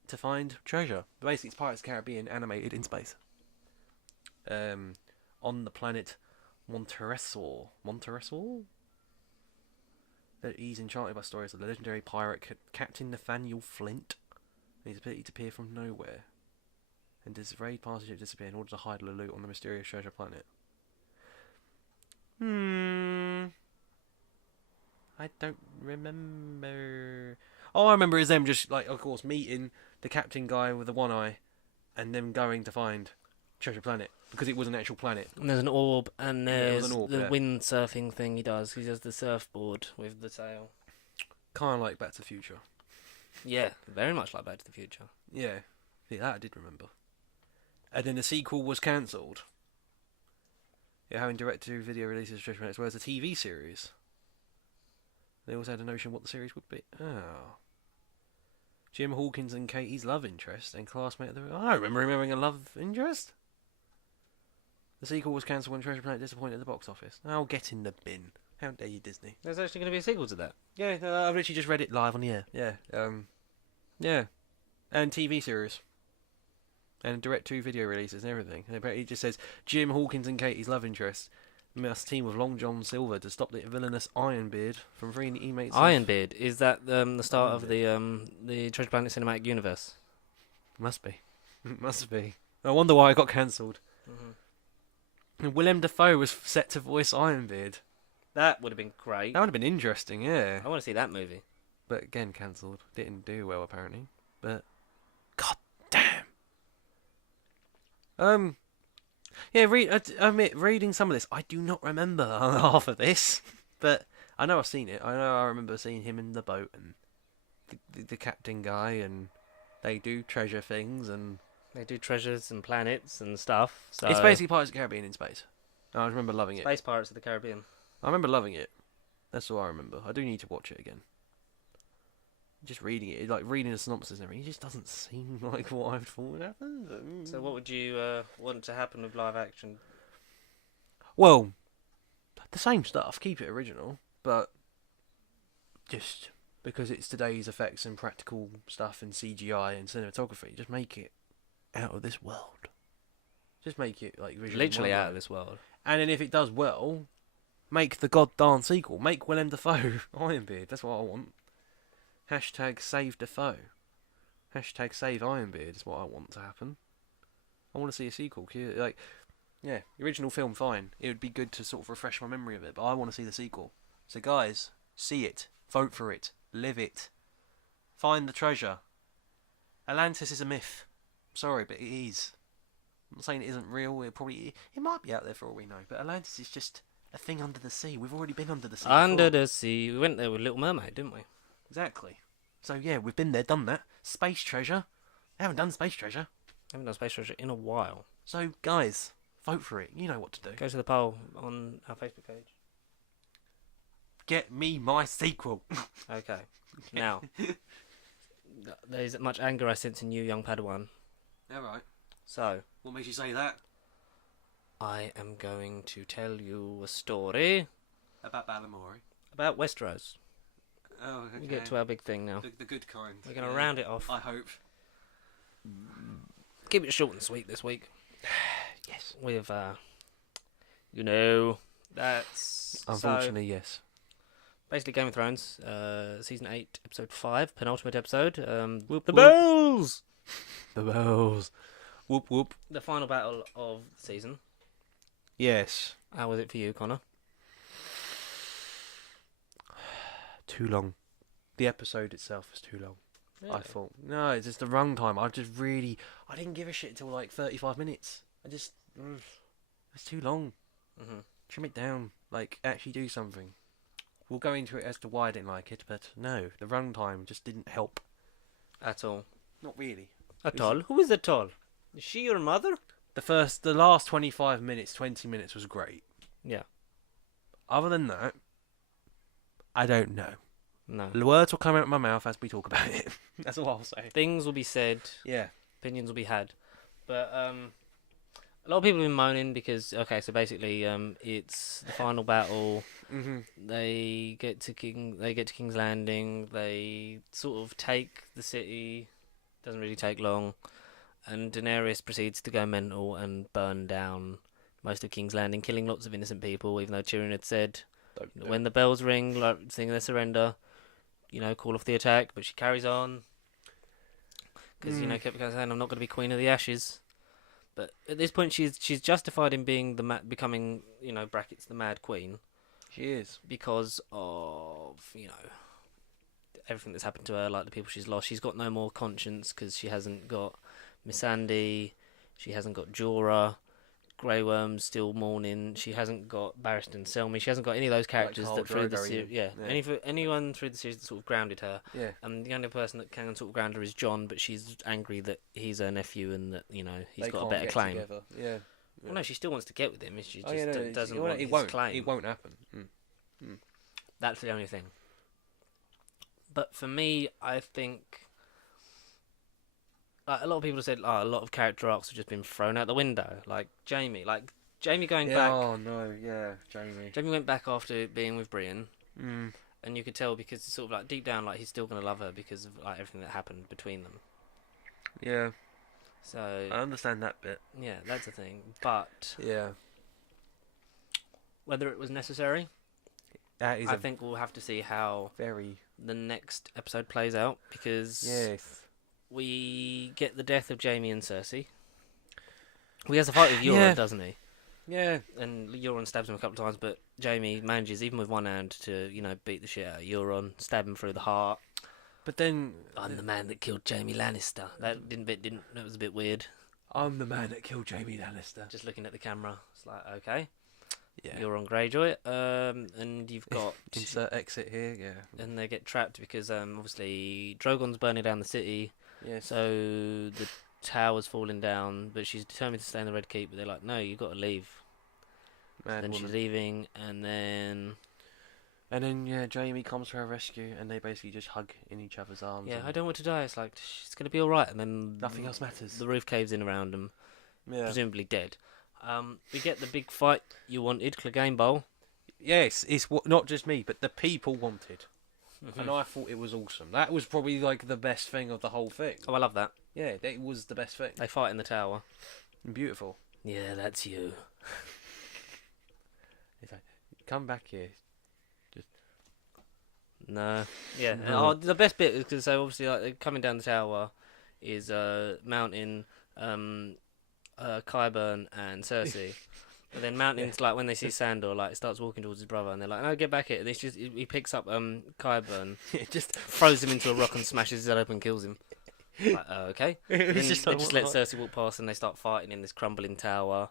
to find treasure. Basically, it's Pirates of the Caribbean animated in space. On the planet Monteresor. He's enchanted by stories of the legendary pirate Captain Nathaniel Flint and his ability to appear from nowhere. And does raid party ship disappear in order to hide the loot on the mysterious treasure planet? I don't remember. All I remember is them just, like, of course, meeting the captain guy with the one eye and them going to find treasure planet because it was an actual planet. And there's an orb, and there's the windsurfing thing he does. He does the surfboard with the sail. Kind of like Back to the Future. Yeah, very much like Back to the Future. Yeah, that I did remember. And then the sequel was cancelled. Yeah, having direct-to-video releases of Treasure Planet as well as a TV series. They also had a notion what the series would be. Oh. Jim Hawkins and Katie's love interest and classmate of the... I don't remember him having a love interest. The sequel was cancelled when Treasure Planet disappointed at the box office. Oh, get in the bin. How dare you, Disney. There's actually going to be a sequel to that. Yeah, I've literally just read it live on the air. Yeah. Yeah. And TV series. And direct-to-video releases and everything. It just says, Jim Hawkins and Katie's love interest must team with Long John Silver to stop the villainous Ironbeard from freeing the inmates. Ironbeard? Is that the start of the Treasure Planet cinematic universe? Must be. Must be. I wonder why it got cancelled. Mm-hmm. Willem Dafoe was set to voice Ironbeard. That would have been great. That would have been interesting, yeah. I want to see that movie. But again, cancelled. Didn't do well, apparently. But, god damn. Yeah, reading some of this, I do not remember half of this, but I know I've seen it. I remember seeing him in the boat and the captain guy, and they do treasure things, and they do treasures and planets and stuff. So it's basically Pirates of the Caribbean in space. I remember loving it. Space Pirates of the Caribbean. I remember loving it. That's all I remember. I do need to watch it again. Just reading it, like reading the synopsis and everything, it just doesn't seem like what I thought would happen. So what would you want to happen with live action? Well, the same stuff. Keep it original, but just because it's today's effects and practical stuff and CGI and cinematography, just make it out of this world. Just make it like visually Literally well out done. of this world. And then if it does well, make the goddamn sequel. Make Willem Dafoe Ironbeard. That's what I want. Hashtag save Dafoe. Hashtag save Ironbeard is what I want to happen. I want to see a sequel. Like, yeah, the original film, fine. It would be good to sort of refresh my memory of it, but I want to see the sequel. So guys, see it. Vote for it. Live it. Find the treasure. Atlantis is a myth. Sorry, but it is. I'm not saying it isn't real. It might be out there for all we know. But Atlantis is just a thing under the sea. We've already been under the sea. Under before. the sea. We went there with Little Mermaid, didn't we? Exactly. So yeah, we've been there, done that. Space treasure. I haven't done space treasure. Haven't done Space Treasure in a while. So guys, vote for it. You know what to do. Go to the poll on our Facebook page. Get me my sequel. Okay. Now, there's much anger I sense in you, young Padawan. All right. So, What makes you say that? I am going to tell you a story About Balamori. about Westeros. Oh, okay. We get to our big thing now. The good kind. We're going to round it off. I hope. Keep it short and sweet this week. Yes. With, that's... Unfortunately, yes. Basically, Game of Thrones, Season 8, Episode 5, penultimate episode. Whoop, the whoop. bells! The bells. Whoop whoop. The final battle of the season. Yes. How was it for you, Connor? Too long. The episode itself was too long. I thought. No, it's just the runtime. I didn't give a shit until like 35 minutes. It's too long. Mm-hmm. Trim it down. Like, actually do something. We'll go into it as to why I didn't like it, but no, the runtime just didn't help. At all. Not really. At all? Who is at all? Is she your mother? The last 25 minutes, 20 minutes was great. Yeah. Other than that, I don't know. No. The words will come out of my mouth as we talk about it. That's all I'll say. Things will be said. Yeah. Opinions will be had. But, a lot of people have been moaning because, okay, so basically, it's the final battle. Mm-hmm. They get to King's Landing. They sort of take the city. Doesn't really take long. And Daenerys proceeds to go mental and burn down most of King's Landing, killing lots of innocent people, even though Tyrion had said, when the bells ring, like, sing their surrender, call off the attack, but she carries on. Because, kept saying, I'm not going to be Queen of the Ashes. But at this point, she's justified in being becoming, brackets, the Mad Queen. She is. Because of, everything that's happened to her, like the people she's lost. She's got no more conscience because she hasn't got Missandei, she hasn't got Jorah, Grey Worm's still mourning, she hasn't got Barristan and Selmy, she hasn't got any of those characters Like that through the Drogo, series, anyone through the series that sort of grounded her. Yeah. And the only person that can sort of ground her is Jon, but she's angry that he's her nephew and that he's got a better claim. Together. Yeah. Well, no, she still wants to get with him. She just it doesn't want his claim. It won't happen. That's the only thing. But for me, I think a lot of people have said a lot of character arcs have just been thrown out the window. Like Jaime going back. Oh no, yeah, Jaime. Jaime went back after being with Brienne, Mm. and you could tell because it's sort of like deep down, like he's still gonna love her because of like everything that happened between them. Yeah, So I understand that bit. yeah, that's the thing. But Yeah, whether it was necessary, that is I think we'll have to see how very the next episode plays out because yes. we get the death of Jaime and Cersei. He has a fight with Euron, Yeah. doesn't he? Yeah, And Euron stabs him a couple of times, but Jaime manages, even with one hand, to beat the shit out of Euron, stab him through the heart. but then I'm the man that killed Jaime Lannister. That that was a bit weird. I'm the man that killed Jaime Lannister. Just looking at the camera, it's like okay, Yeah. Euron Greyjoy, and you've got Insert exit here. Yeah. and they get trapped because obviously Drogon's burning down the city. Yes. So the tower's falling down, but she's determined to stay in the Red Keep. But they're like, no, you've got to leave. Mad Then woman. she's leaving, and then Jaime comes to her rescue, and they basically just hug in each other's arms. yeah, and I don't want to die. It's like she's gonna be all right, and then Nothing else matters. The roof caves in around them, Yeah. presumably dead. We get the big fight you wanted, Clegane Bowl. yes, it's what not just me, but the people wanted, and I thought it was awesome. That was probably like the best thing of the whole thing. Oh, I love that. Yeah, it was the best thing. They fight in the tower. And beautiful. Yeah, that's you. It's like, come back here. No. Yeah. No. Oh, the best bit is because so obviously like coming down the tower is mounting Qyburn and Cersei. But then Mountain's like when they see Sandor like starts walking towards his brother and they're like, "No, get back here." And it's just he picks up Qyburn, just throws him into a rock and smashes his head open and kills him. Like, okay. Then it's they just just let Cersei walk past and they start fighting in this crumbling tower.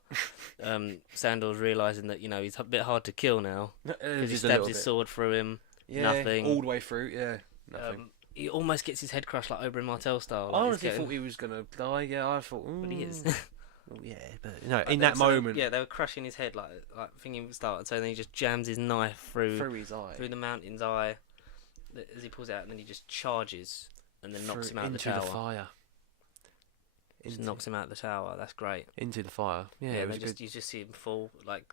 Sandor's realising that he's a bit hard to kill now because he stabs his sword through him. Yeah, nothing. all the way through. Yeah, nothing. He almost gets his head crushed like Oberyn Martell style. I honestly thought he was gonna die. Yeah, I thought. But he is. Well, yeah, but no, in that moment, they were crushing his head like thinking it started. So then he just jams his knife through his eye, through the Mountain's eye, as he pulls it out, and then he just charges and then knocks him out of the tower. Into the fire. Just knocks him out of the tower. That's great. Into the fire. Yeah, it was good. You just see him fall like.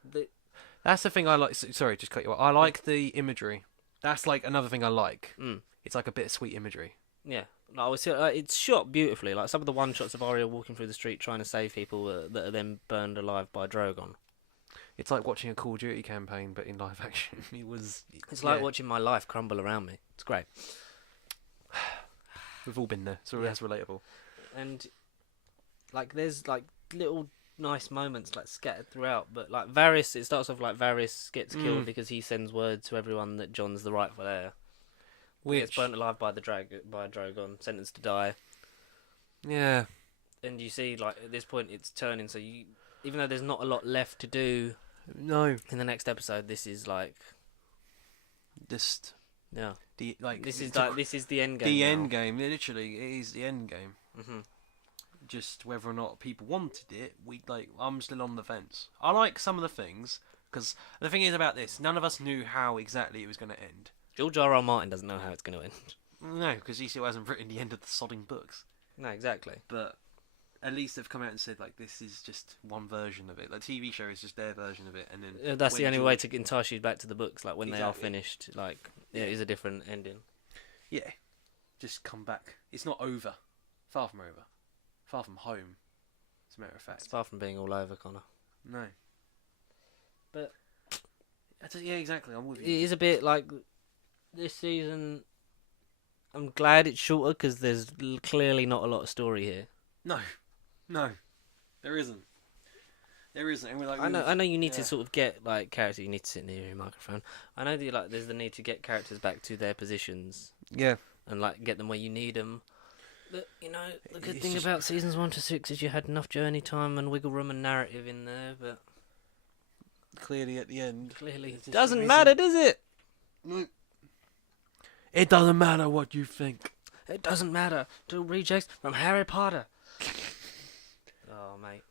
That's the thing I like. Sorry, just cut you off. I like the imagery. That's like another thing I like. It's like a bit of sweet imagery. Yeah. No, it's shot beautifully. Like some of the one shots of Arya walking through the street trying to save people that are then burned alive by Drogon. It's like watching a Call of Duty campaign, but in live action. It's like watching my life crumble around me. It's great. We've all been there, so that's relatable. And like, there's like little nice moments like scattered throughout, but like Varys, it starts off like Varys gets killed because he sends word to everyone that Jon's the rightful heir. He gets burnt alive by Drogon, sentenced to die. Yeah. And you see, like, at this point, it's turning. So even though there's not a lot left to do, no, in the next episode, this is like, this is the end game. The end game, literally, it is the end game. Mm-hmm. Just whether or not people wanted it, I'm still on the fence. I like some of the things because the thing is about this, none of us knew how exactly it was going to end. George R.R. Martin doesn't know how it's going to end. No, because he still hasn't written the end of the sodding books. No, exactly. But at least they've come out and said, like, this is just one version of it. Like, TV show is just their version of it, and then that's the only way to entice you back to the books. Like when they are finished, like it is a different ending. Yeah, just come back. It's not over. Far from over. Far from home. As a matter of fact. It's far from being all over, Connor. No. But yeah, exactly. I'm with you. It is a bit like. This season, I'm glad it's shorter because there's clearly not a lot of story here. No, there isn't. And we're like, I know you need to sort of get like characters. You need to sit near your microphone. I know that there's the need to get characters back to their positions. Yeah. And like get them where you need them. But the good thing about seasons 1 to 6 is you had enough journey time and wiggle room and narrative in there. But clearly, at the end, it doesn't matter, does it? No. It doesn't matter what you think. It doesn't matter to rejects from Harry Potter. Oh, mate.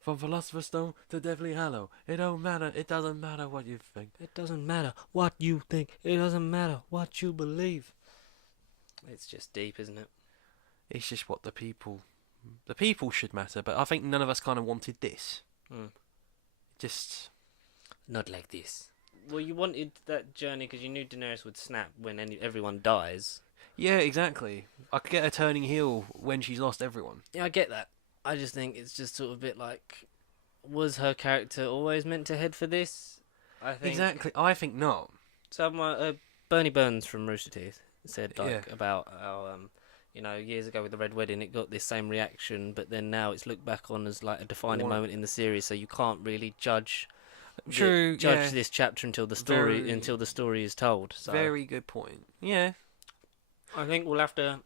From Philosopher's Stone to Deathly Hallow. It don't matter. It doesn't matter what you think. It doesn't matter what you think. It doesn't matter what you believe. It's just deep, isn't it? It's just what the people should matter. But I think none of us kind of wanted this. Just not like this. Well, you wanted that journey because you knew Daenerys would snap when everyone dies. Yeah, exactly. I could get her turning heel when she's lost everyone. Yeah, I get that. I just think it's just sort of a bit like, was her character always meant to head for this? I think exactly. I think not. Someone, Bernie Burns from Rooster Teeth said about how years ago with the Red Wedding it got this same reaction, but then now it's looked back on as like a defining moment in the series, so you can't really judge. This chapter until the story is told. So. Very good point. Yeah, I think we'll have to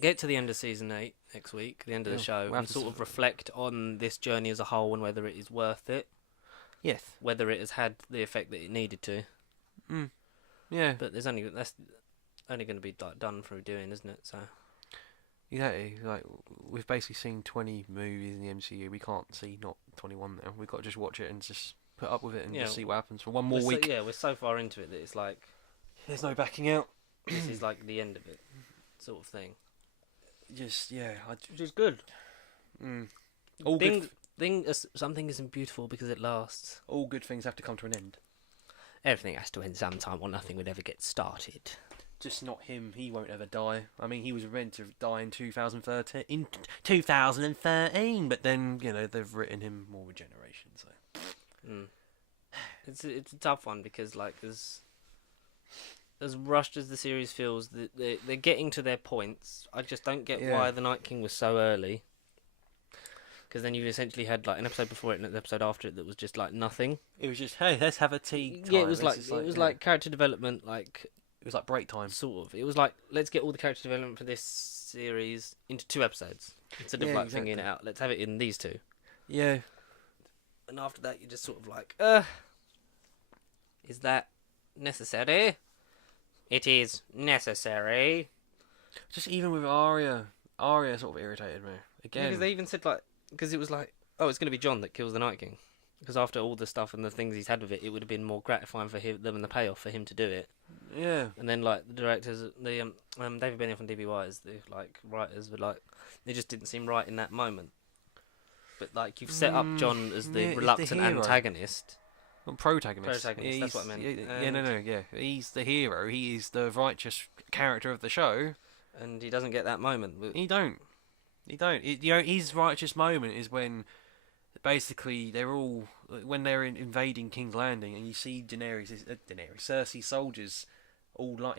get to the end of season 8 next week, the end of the show, and sort of reflect on this journey as a whole and whether it is worth it. Yes. Whether it has had the effect that it needed to. Yeah. But that's only going to be done through doing, isn't it? So. Exactly. Like we've basically seen 20 movies in the MCU. We can't see not 21 now. We've got to just watch it and just put up with it and just see what happens for one more week. We're so far into it that it's like there's no backing out. This is like the end of it, sort of thing. Which is good. something isn't beautiful because it lasts. All good things have to come to an end. Everything has to end sometime, or nothing would ever get started. Just not him. He won't ever die. I mean, he was meant to die in 2013. In 2013, but then they've written him more regeneration. So it's a tough one because as rushed as the series feels, they're getting to their points. I just don't get why the Night King was so early. Because then you essentially had like an episode before it and an episode after it that was just like nothing. It was just, hey, let's have a tea time. Yeah, it was like character development, like it was like break time. Sort of. It was like, let's get all the character development for this series into 2 episodes instead of thinking it out. Let's have it in these 2. Yeah. And after that, you're just sort of like, is that necessary? It is necessary. Just even with Arya sort of irritated me again. Because they even said because it was like, oh, it's going to be Jon that kills the Night King. Because after all the stuff and the things he's had with it, it would have been more gratifying for them and the payoff for him to do it. Yeah. And then the directors, David Benioff and D.B. Weiss, the writers were they just didn't seem right in that moment. But you've set up Jon as the reluctant antagonist. Well, protagonist. That's what I meant. He's the hero. He is the righteous character of the show. And he doesn't get that moment. He don't. His righteous moment is when, basically, they're all when they're invading King's Landing, and you see Cersei's soldiers, all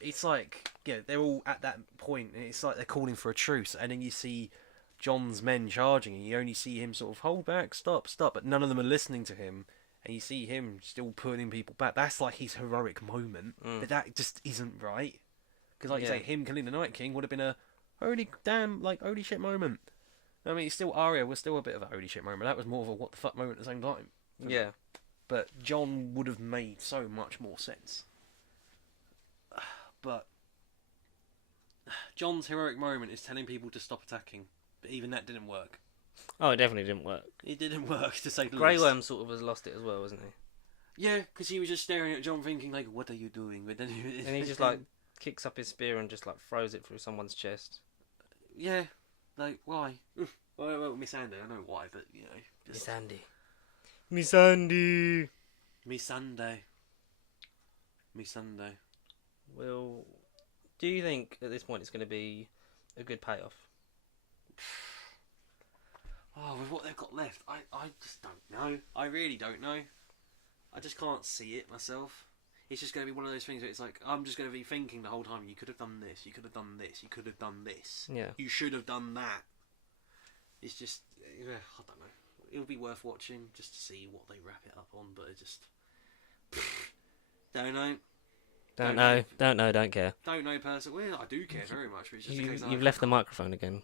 it's like they're all at that point, and it's like they're calling for a truce, and then you see Jon's men charging, and you only see him sort of hold back, stop, but none of them are listening to him, and you see him still pulling people back. That's like his heroic moment, but that just isn't right. Because you say, him killing the Night King would have been a holy shit moment. I mean, it's still Arya was still a bit of a holy shit moment. That was more of a what the fuck moment at the same time. Yeah. But Jon would have made so much more sense. But Jon's heroic moment is telling people to stop attacking. But even that didn't work. Oh, it definitely didn't work. It didn't work, to say the least. Grey Worm sort of has lost it as well, wasn't he? Yeah, because he was just staring at Jon thinking, what are you doing? But then and he just, kicks up his spear and just, throws it through someone's chest. Yeah. Why? Well, Miss Andy, I know why, but, Miss Andy. Miss Andy! Miss Sunday. Miss Sunday. Well, do you think at this point it's going to be a good payoff? Oh, with what they've got left, I just don't know. I really don't know. I just can't see it myself. It's just going to be one of those things where it's like, I'm just going to be thinking the whole time, you could have done this, you could have done this, you could have done this. Yeah. You should have done that. It's just, I don't know. It'll be worth watching just to see what they wrap it up on, but it just... Don't know. Don't know. Don't know, don't care. Don't know personally. Well, I do care very much, but it's just you've left the microphone again.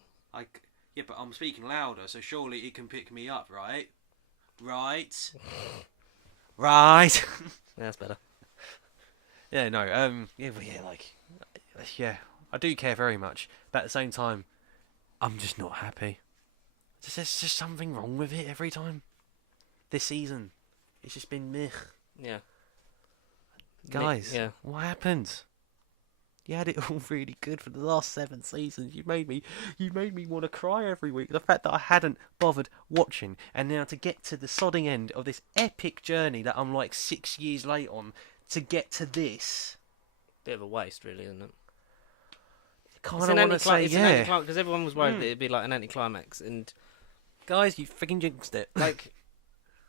Yeah, but I'm speaking louder, so surely it can pick me up, right? Right. Right. That's better. Yeah, no, I do care very much, but at the same time, I'm just not happy. There's just something wrong with it every time. This season, it's just been meh. Yeah. Guys, what happened? You had it all really good for the last 7 seasons. You made me want to cry every week. The fact that I hadn't bothered watching, and now to get to the sodding end of this epic journey that I'm 6 years late on, to get to this. Bit of a waste, really, isn't it? Kind of want to say, yeah. Because everyone was worried that it'd be an anticlimax, and guys, you freaking jinxed it.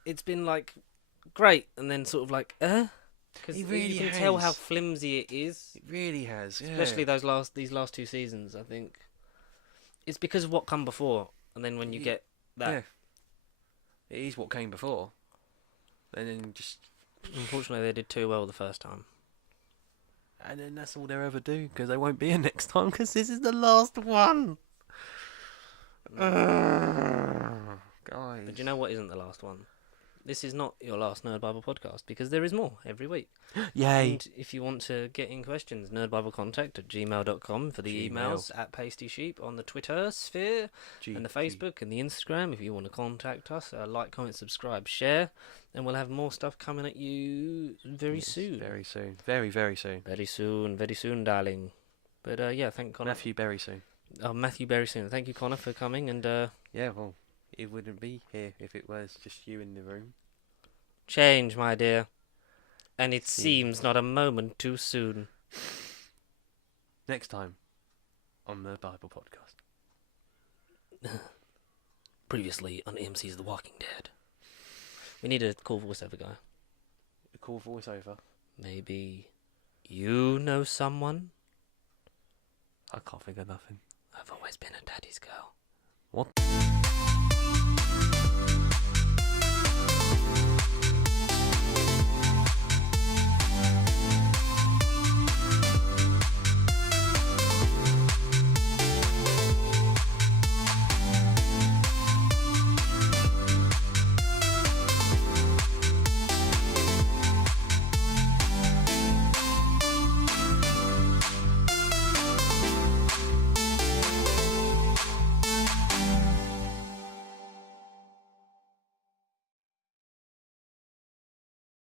It's been great, and then sort of because really you can has. tell how flimsy it is. It really has, yeah. Especially these last 2 seasons, I think. It's because of what come before, and then when you get that. Yeah. It is what came before. And then just... Unfortunately, they did too well the first time. And then that's all they'll ever do, because they won't be here next time, because this is the last one. Guys. But you know what isn't the last one? This is not your last Nerd Bible podcast, because there is more every week. Yay. And if you want to get in questions, nerdbiblecontact@gmail.com for the emails, at Pasty Sheep on the Twitter sphere, and the Facebook and the Instagram. If you want to contact us, like, comment, subscribe, share, and we'll have more stuff coming at you very soon. Very soon. Very, very soon. Very soon, darling. But thank Conor. Matthew very soon. Oh, Matthew very soon. Thank you, Conor, for coming. And yeah, well, It wouldn't be here if it was just you in the room. Change, my dear. And it See. seems not a moment too soon. Next time on the Bible podcast. Previously on AMC's The Walking Dead. We need a cool voiceover guy. A cool voiceover. Maybe you know someone? I can't think of nothing. I've always been a daddy's girl. What?